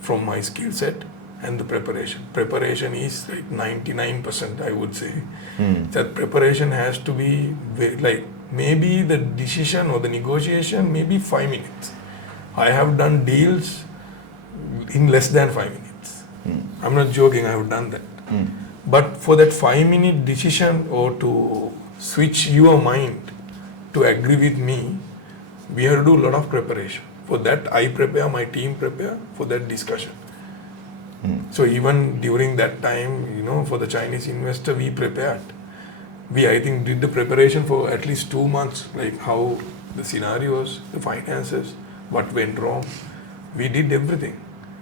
from my skill set, and the preparation. Preparation is like 99%, I would say. That preparation has to be like maybe the decision or the negotiation, maybe 5 minutes. I have done deals in less than 5 minutes. I'm not joking, I have done that. But for that 5-minute decision or to switch your mind to agree with me, we have to do a lot of preparation. For that, I prepare, my team prepare for that discussion. So even during that time, for the Chinese investor, we prepared. We, I think, did the preparation for at least 2 months, like how the scenarios, the finances, what went wrong. We did everything.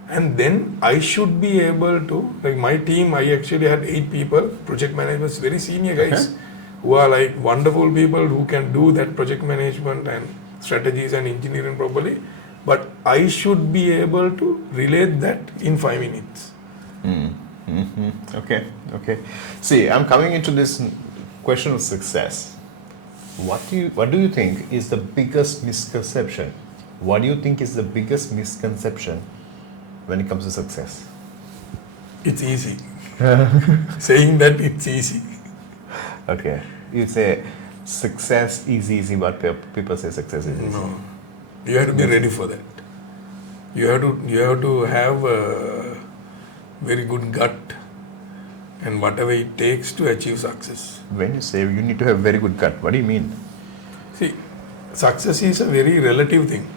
And then I should be able to, like my team, I actually had 8 people, project managers, very senior guys, who are like wonderful people who can do that project management and strategies and engineering properly. But I should be able to relate that in 5 minutes. Okay. See, I'm coming into this question of success. What do you think is the biggest misconception? What do you think is the biggest misconception when it comes to success? It's easy. Saying that it's easy. Okay. You say success is easy, but people say success is easy. No. You have to be ready for that. You have to have a very good gut and whatever it takes to achieve success. When you say you need to have very good gut, what do you mean? See, success is a very relative thing,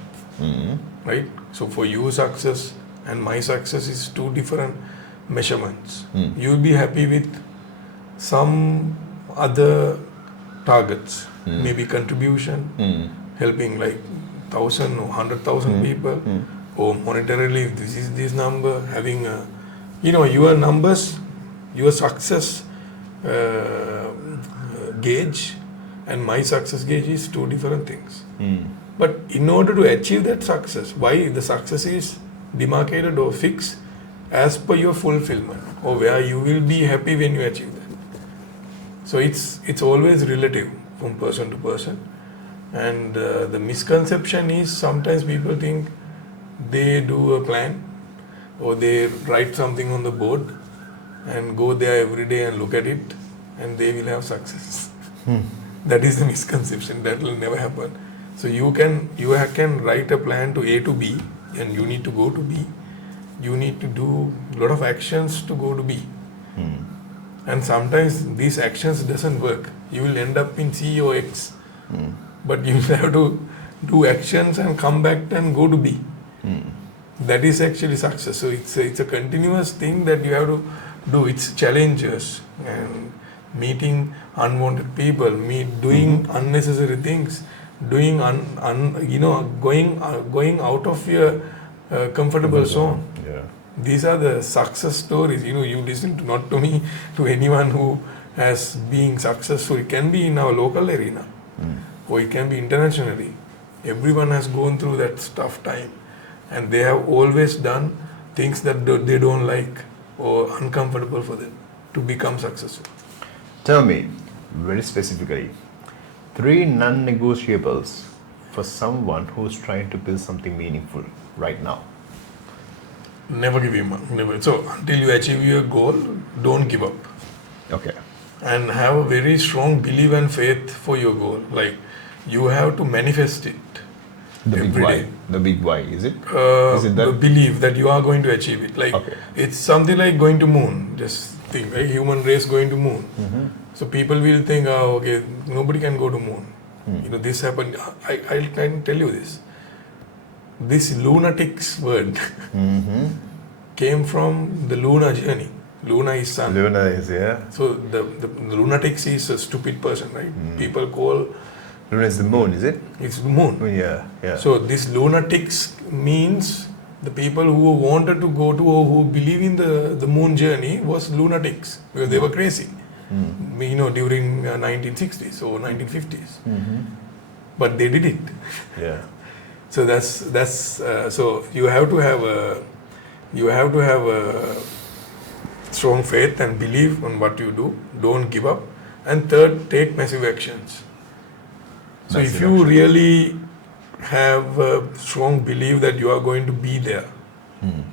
right? So for you, success and my success is two different measurements. You'll be happy with some other targets, maybe contribution, helping like 1,000 or 100,000 people, or monetarily, this is this number, having a, your numbers, your success gauge and my success gauge is two different things. But in order to achieve that success, why the success is demarcated or fixed as per your fulfillment, or where you will be happy when you achieve that. So it's always relative from person to person. And the misconception is sometimes people think they do a plan, or they write something on the board and go there every day and look at it, and they will have success. That is the misconception. That will never happen. So you can write a plan to A to B, and you need to go to B. You need to do a lot of actions to go to B. And sometimes these actions doesn't work. You will end up in C or X. But you have to do actions and come back and go to B. That is actually success. So it's a continuous thing that you have to do. It's challenges and meeting unwanted people, doing unnecessary things, doing going out of your comfortable zone. Yeah. These are the success stories. You listen to, not to me, to anyone who has been successful. It can be in our local arena, or it can be internationally. Everyone has gone through that tough time, and they have always done things that they don't like or uncomfortable for them to become successful. Tell me, very specifically, 3 non-negotiables for someone who's trying to build something meaningful right now. Never give up. Never. So until you achieve your goal, don't give up. Okay. And have a very strong belief and faith for your goal. Like, you have to manifest it. The big every why. day. The big why, is it? Is it The that? belief that you are going to achieve it. Like, Okay. it's something like going to moon. Just think, right? Human race going to moon. So people will think, oh, okay, nobody can go to moon. This happened. I can tell you this. This lunatics word came from the lunar journey. Luna is sun. Luna is, yeah. So the lunatics is a stupid person, right? People call Luna is the moon, is it? it's the moon. Yeah, yeah. So this lunatics means the people who wanted to go to or who believe in the moon journey was lunatics because they were crazy. During 1960s or 1950s. But they did it. Yeah. So that's so you have to have a strong faith and belief on what you do. Don't give up. And third, take massive actions. So Massive if you action. really have a strong belief that you are going to be there,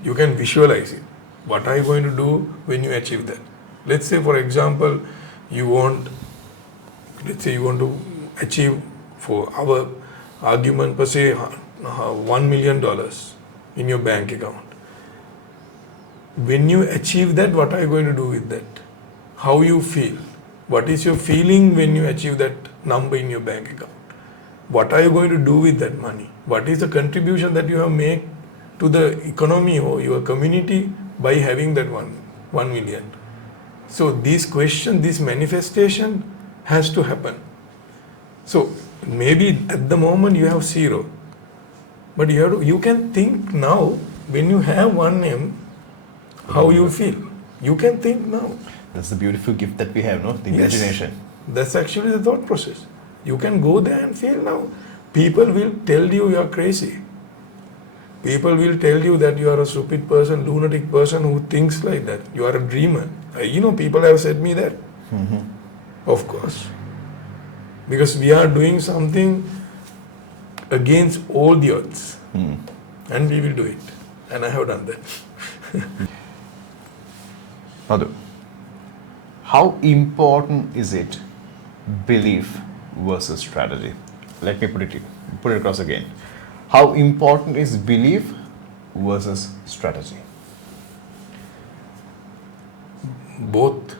you can visualize it. What are you going to do when you achieve that? Let's say, for example, you want to achieve, for our argument per se, $1 million in your bank account. When you achieve that, what are you going to do with that? How you feel? What is your feeling when you achieve that number in your bank account? What are you going to do with that money? What is the contribution that you have made to the economy or your community by having that 1 million? So this question, this manifestation has to happen. So maybe at the moment you have 0, but you can think now when you have 1 M, how you feel. You can think now. That's the beautiful gift that we have, no? The Yes. imagination. That's actually the thought process. You can go there and feel now. People will tell you are crazy. People will tell you that you are a stupid person, lunatic person who thinks like that. You are a dreamer. People have said me that. Of course. Because we are doing something against all the odds. And we will do it. And I have done that. Madu, how important is it, belief versus strategy? Let me put it across again. How important is belief versus strategy? Both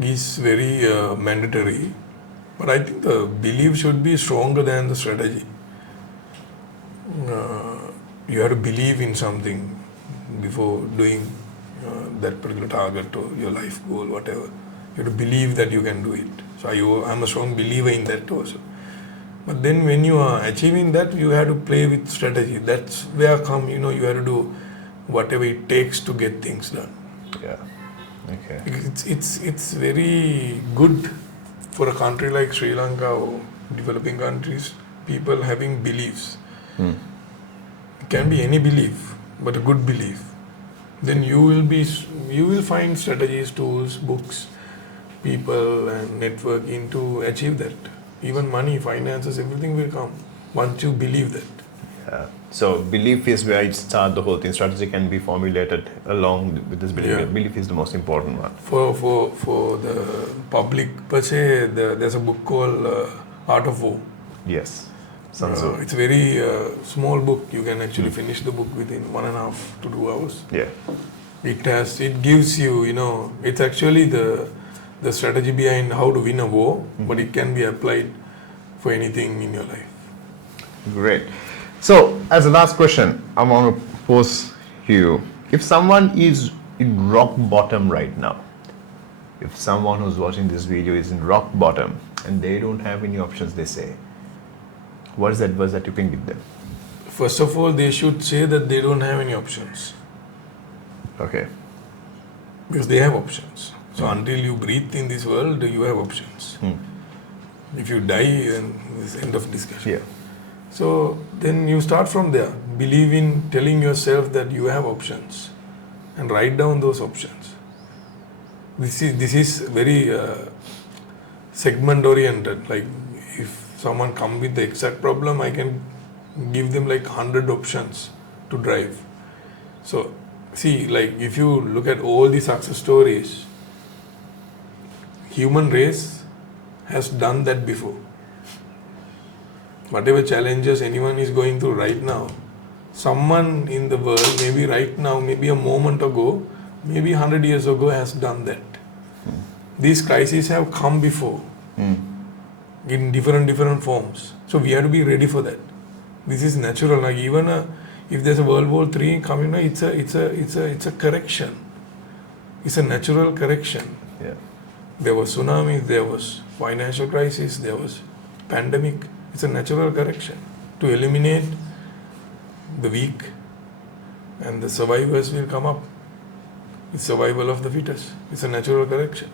is very mandatory, but I think the belief should be stronger than the strategy. You have to believe in something before doing that particular target or your life goal, whatever. You have to believe that you can do it. So I'm a strong believer in that also. But then when you are achieving that, you have to play with strategy. That's where you have to do whatever it takes to get things done. Yeah. Okay. It's very good for a country like Sri Lanka or developing countries, people having beliefs. It can be any belief, but a good belief. Then you will find strategies, tools, books, people and networking to achieve that. Even money, finances, everything will come once you believe that. Yeah. So belief is where it starts the whole thing. Strategy can be formulated along with this belief. Yeah. Belief is the most important one. For the public per se, there's a book called Art of War. Yes. Sun Tzu. It's a very small book. You can actually finish the book within 1.5 to 2 hours. Yeah. It gives you, it's actually the strategy behind how to win a war, but it can be applied for anything in your life. Great. So, as a last question, I want to pose you. If someone is in rock bottom right now, if someone who's watching this video is in rock bottom and they don't have any options, they say, what is the advice that you can give them? First of all, they should say that they don't have any options. Okay. Because they have options. So until you breathe in this world, you have options. If you die, then it's end of discussion. Yeah. So then you start from there. Believe in telling yourself that you have options and write down those options. This is very segment oriented. Like if someone come with the exact problem, I can give them like 100 options to drive. So see, like if you look at all the success stories, human race has done that before. Whatever challenges anyone is going through right now, someone in the world, maybe right now, maybe a moment ago, maybe 100 years ago has done that. These crises have come before in different forms. So we have to be ready for that. This is natural. Like even if there's a World War III coming, it's a correction. It's a natural correction. Yeah. There was tsunamis, there was financial crisis, there was pandemic. It's a natural correction to eliminate the weak, and the survivors will come up. It's survival of the fittest. It's a natural correction.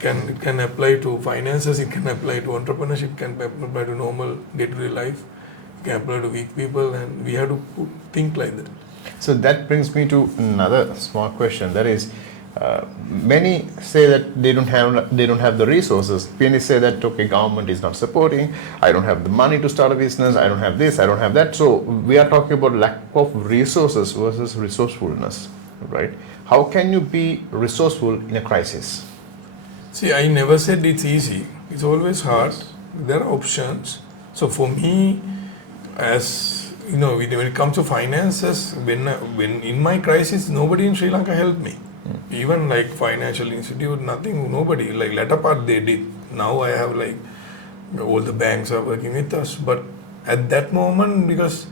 It can apply to finances, it can apply to entrepreneurship, it can apply to normal day-to-day life, it can apply to weak people, and we have to think like that. So that brings me to another small question. That is, many say that they don't have the resources. Many say that okay, government is not supporting. I don't have the money to start a business. I don't have this. I don't have that. So we are talking about lack of resources versus resourcefulness, right? How can you be resourceful in a crisis? See, I never said it's easy. It's always hard. Yes. There are options. So for me, as you know, when it comes to finances, when in my crisis, nobody in Sri Lanka helped me. Even like financial institute, nothing, nobody. Like latter part they did. Now I have like all the banks are working with us. But at that moment, because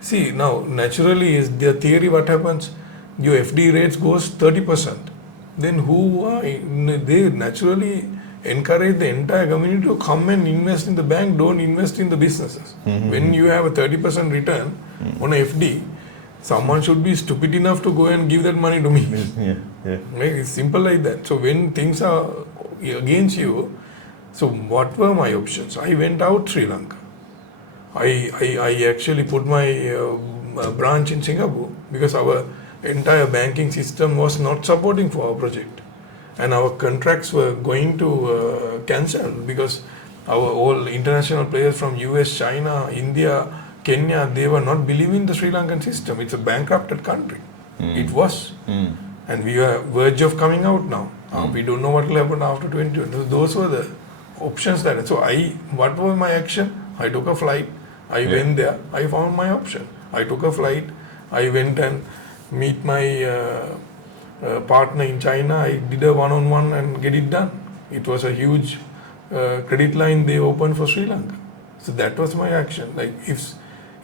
see now naturally is the theory what happens, your FD rates goes 30%. Then they naturally encourage the entire community to come and invest in the bank, don't invest in the businesses. When you have a 30% return on a FD, someone should be stupid enough to go and give that money to me. Yeah. It's simple like that. So when things are against you, so what were my options? I went out Sri Lanka. I actually put my branch in Singapore because our entire banking system was not supporting for our project. And our contracts were going to cancel because our all international players from US, China, India, Kenya, they were not believing the Sri Lankan system. It's a bankrupted country. It was. And we are verge of coming out now. We don't know what will happen after 2020. Those were the options that. So what was my action? I took a flight. I went there. I found my option. I took a flight. I went and meet my partner in China. I did a one-on-one and get it done. It was a huge credit line they opened for Sri Lanka. So that was my action. Like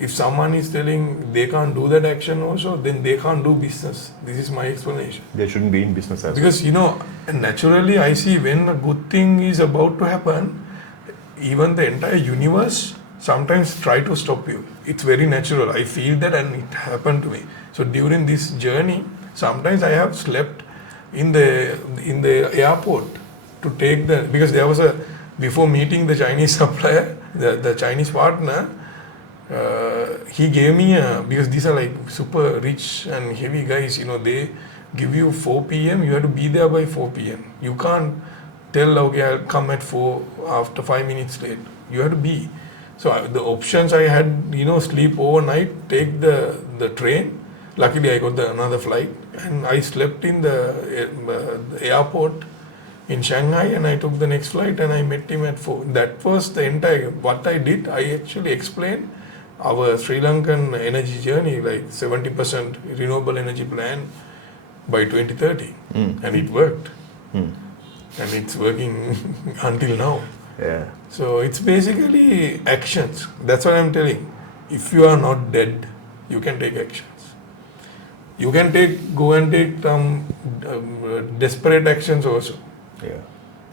if someone is telling they can't do that action also, then they can't do business. This is my explanation. They shouldn't be in business as because naturally I see when a good thing is about to happen, even the entire universe sometimes try to stop you. It's very natural. I feel that and it happened to me. So during this journey, sometimes I have slept in the airport to take because there was before meeting the Chinese supplier, the Chinese partner, he gave me because these are like super rich and heavy guys, they give you 4 p.m. You have to be there by 4 p.m. You can't tell, okay, I'll come at 4 after 5 minutes late. You have to be. So the options I had, sleep overnight, take the train. Luckily, I got another flight, and I slept in the airport in Shanghai, and I took the next flight, and I met him at 4. That was the entire, what I did. I actually explained our Sri Lankan energy journey, like 70% renewable energy plan by 2030, and it worked, and it's working until now. Yeah. So it's basically actions. That's what I'm telling. If you are not dead, you can take actions. You can go and take some desperate actions also,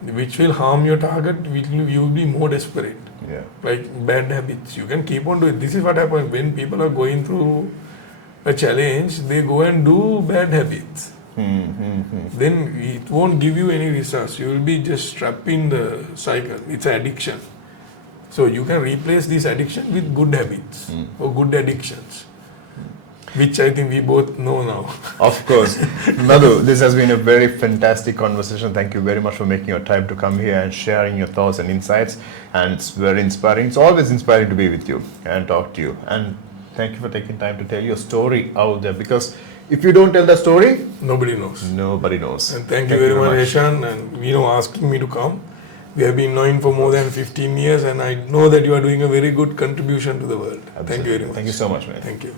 which will harm your target. You will be more desperate. Yeah. Like bad habits. You can keep on doing. This is what happens when people are going through a challenge. They go and do bad habits. Then it won't give you any results. You will be just trapped in the cycle. It's an addiction. So you can replace this addiction with good habits or good addictions, which I think we both know now. Of course. Madu, this has been a very fantastic conversation. Thank you very much for making your time to come here and sharing your thoughts and insights. And it's very inspiring. It's always inspiring to be with you and talk to you. And thank you for taking time to tell your story out there, because if you don't tell the story, nobody knows. Nobody knows. And thank you very much, Eshan, and asking me to come. We have been knowing for more than 15 years, and I know that you are doing a very good contribution to the world. Absolutely. Thank you very much. Thank you so much, man. Thank you.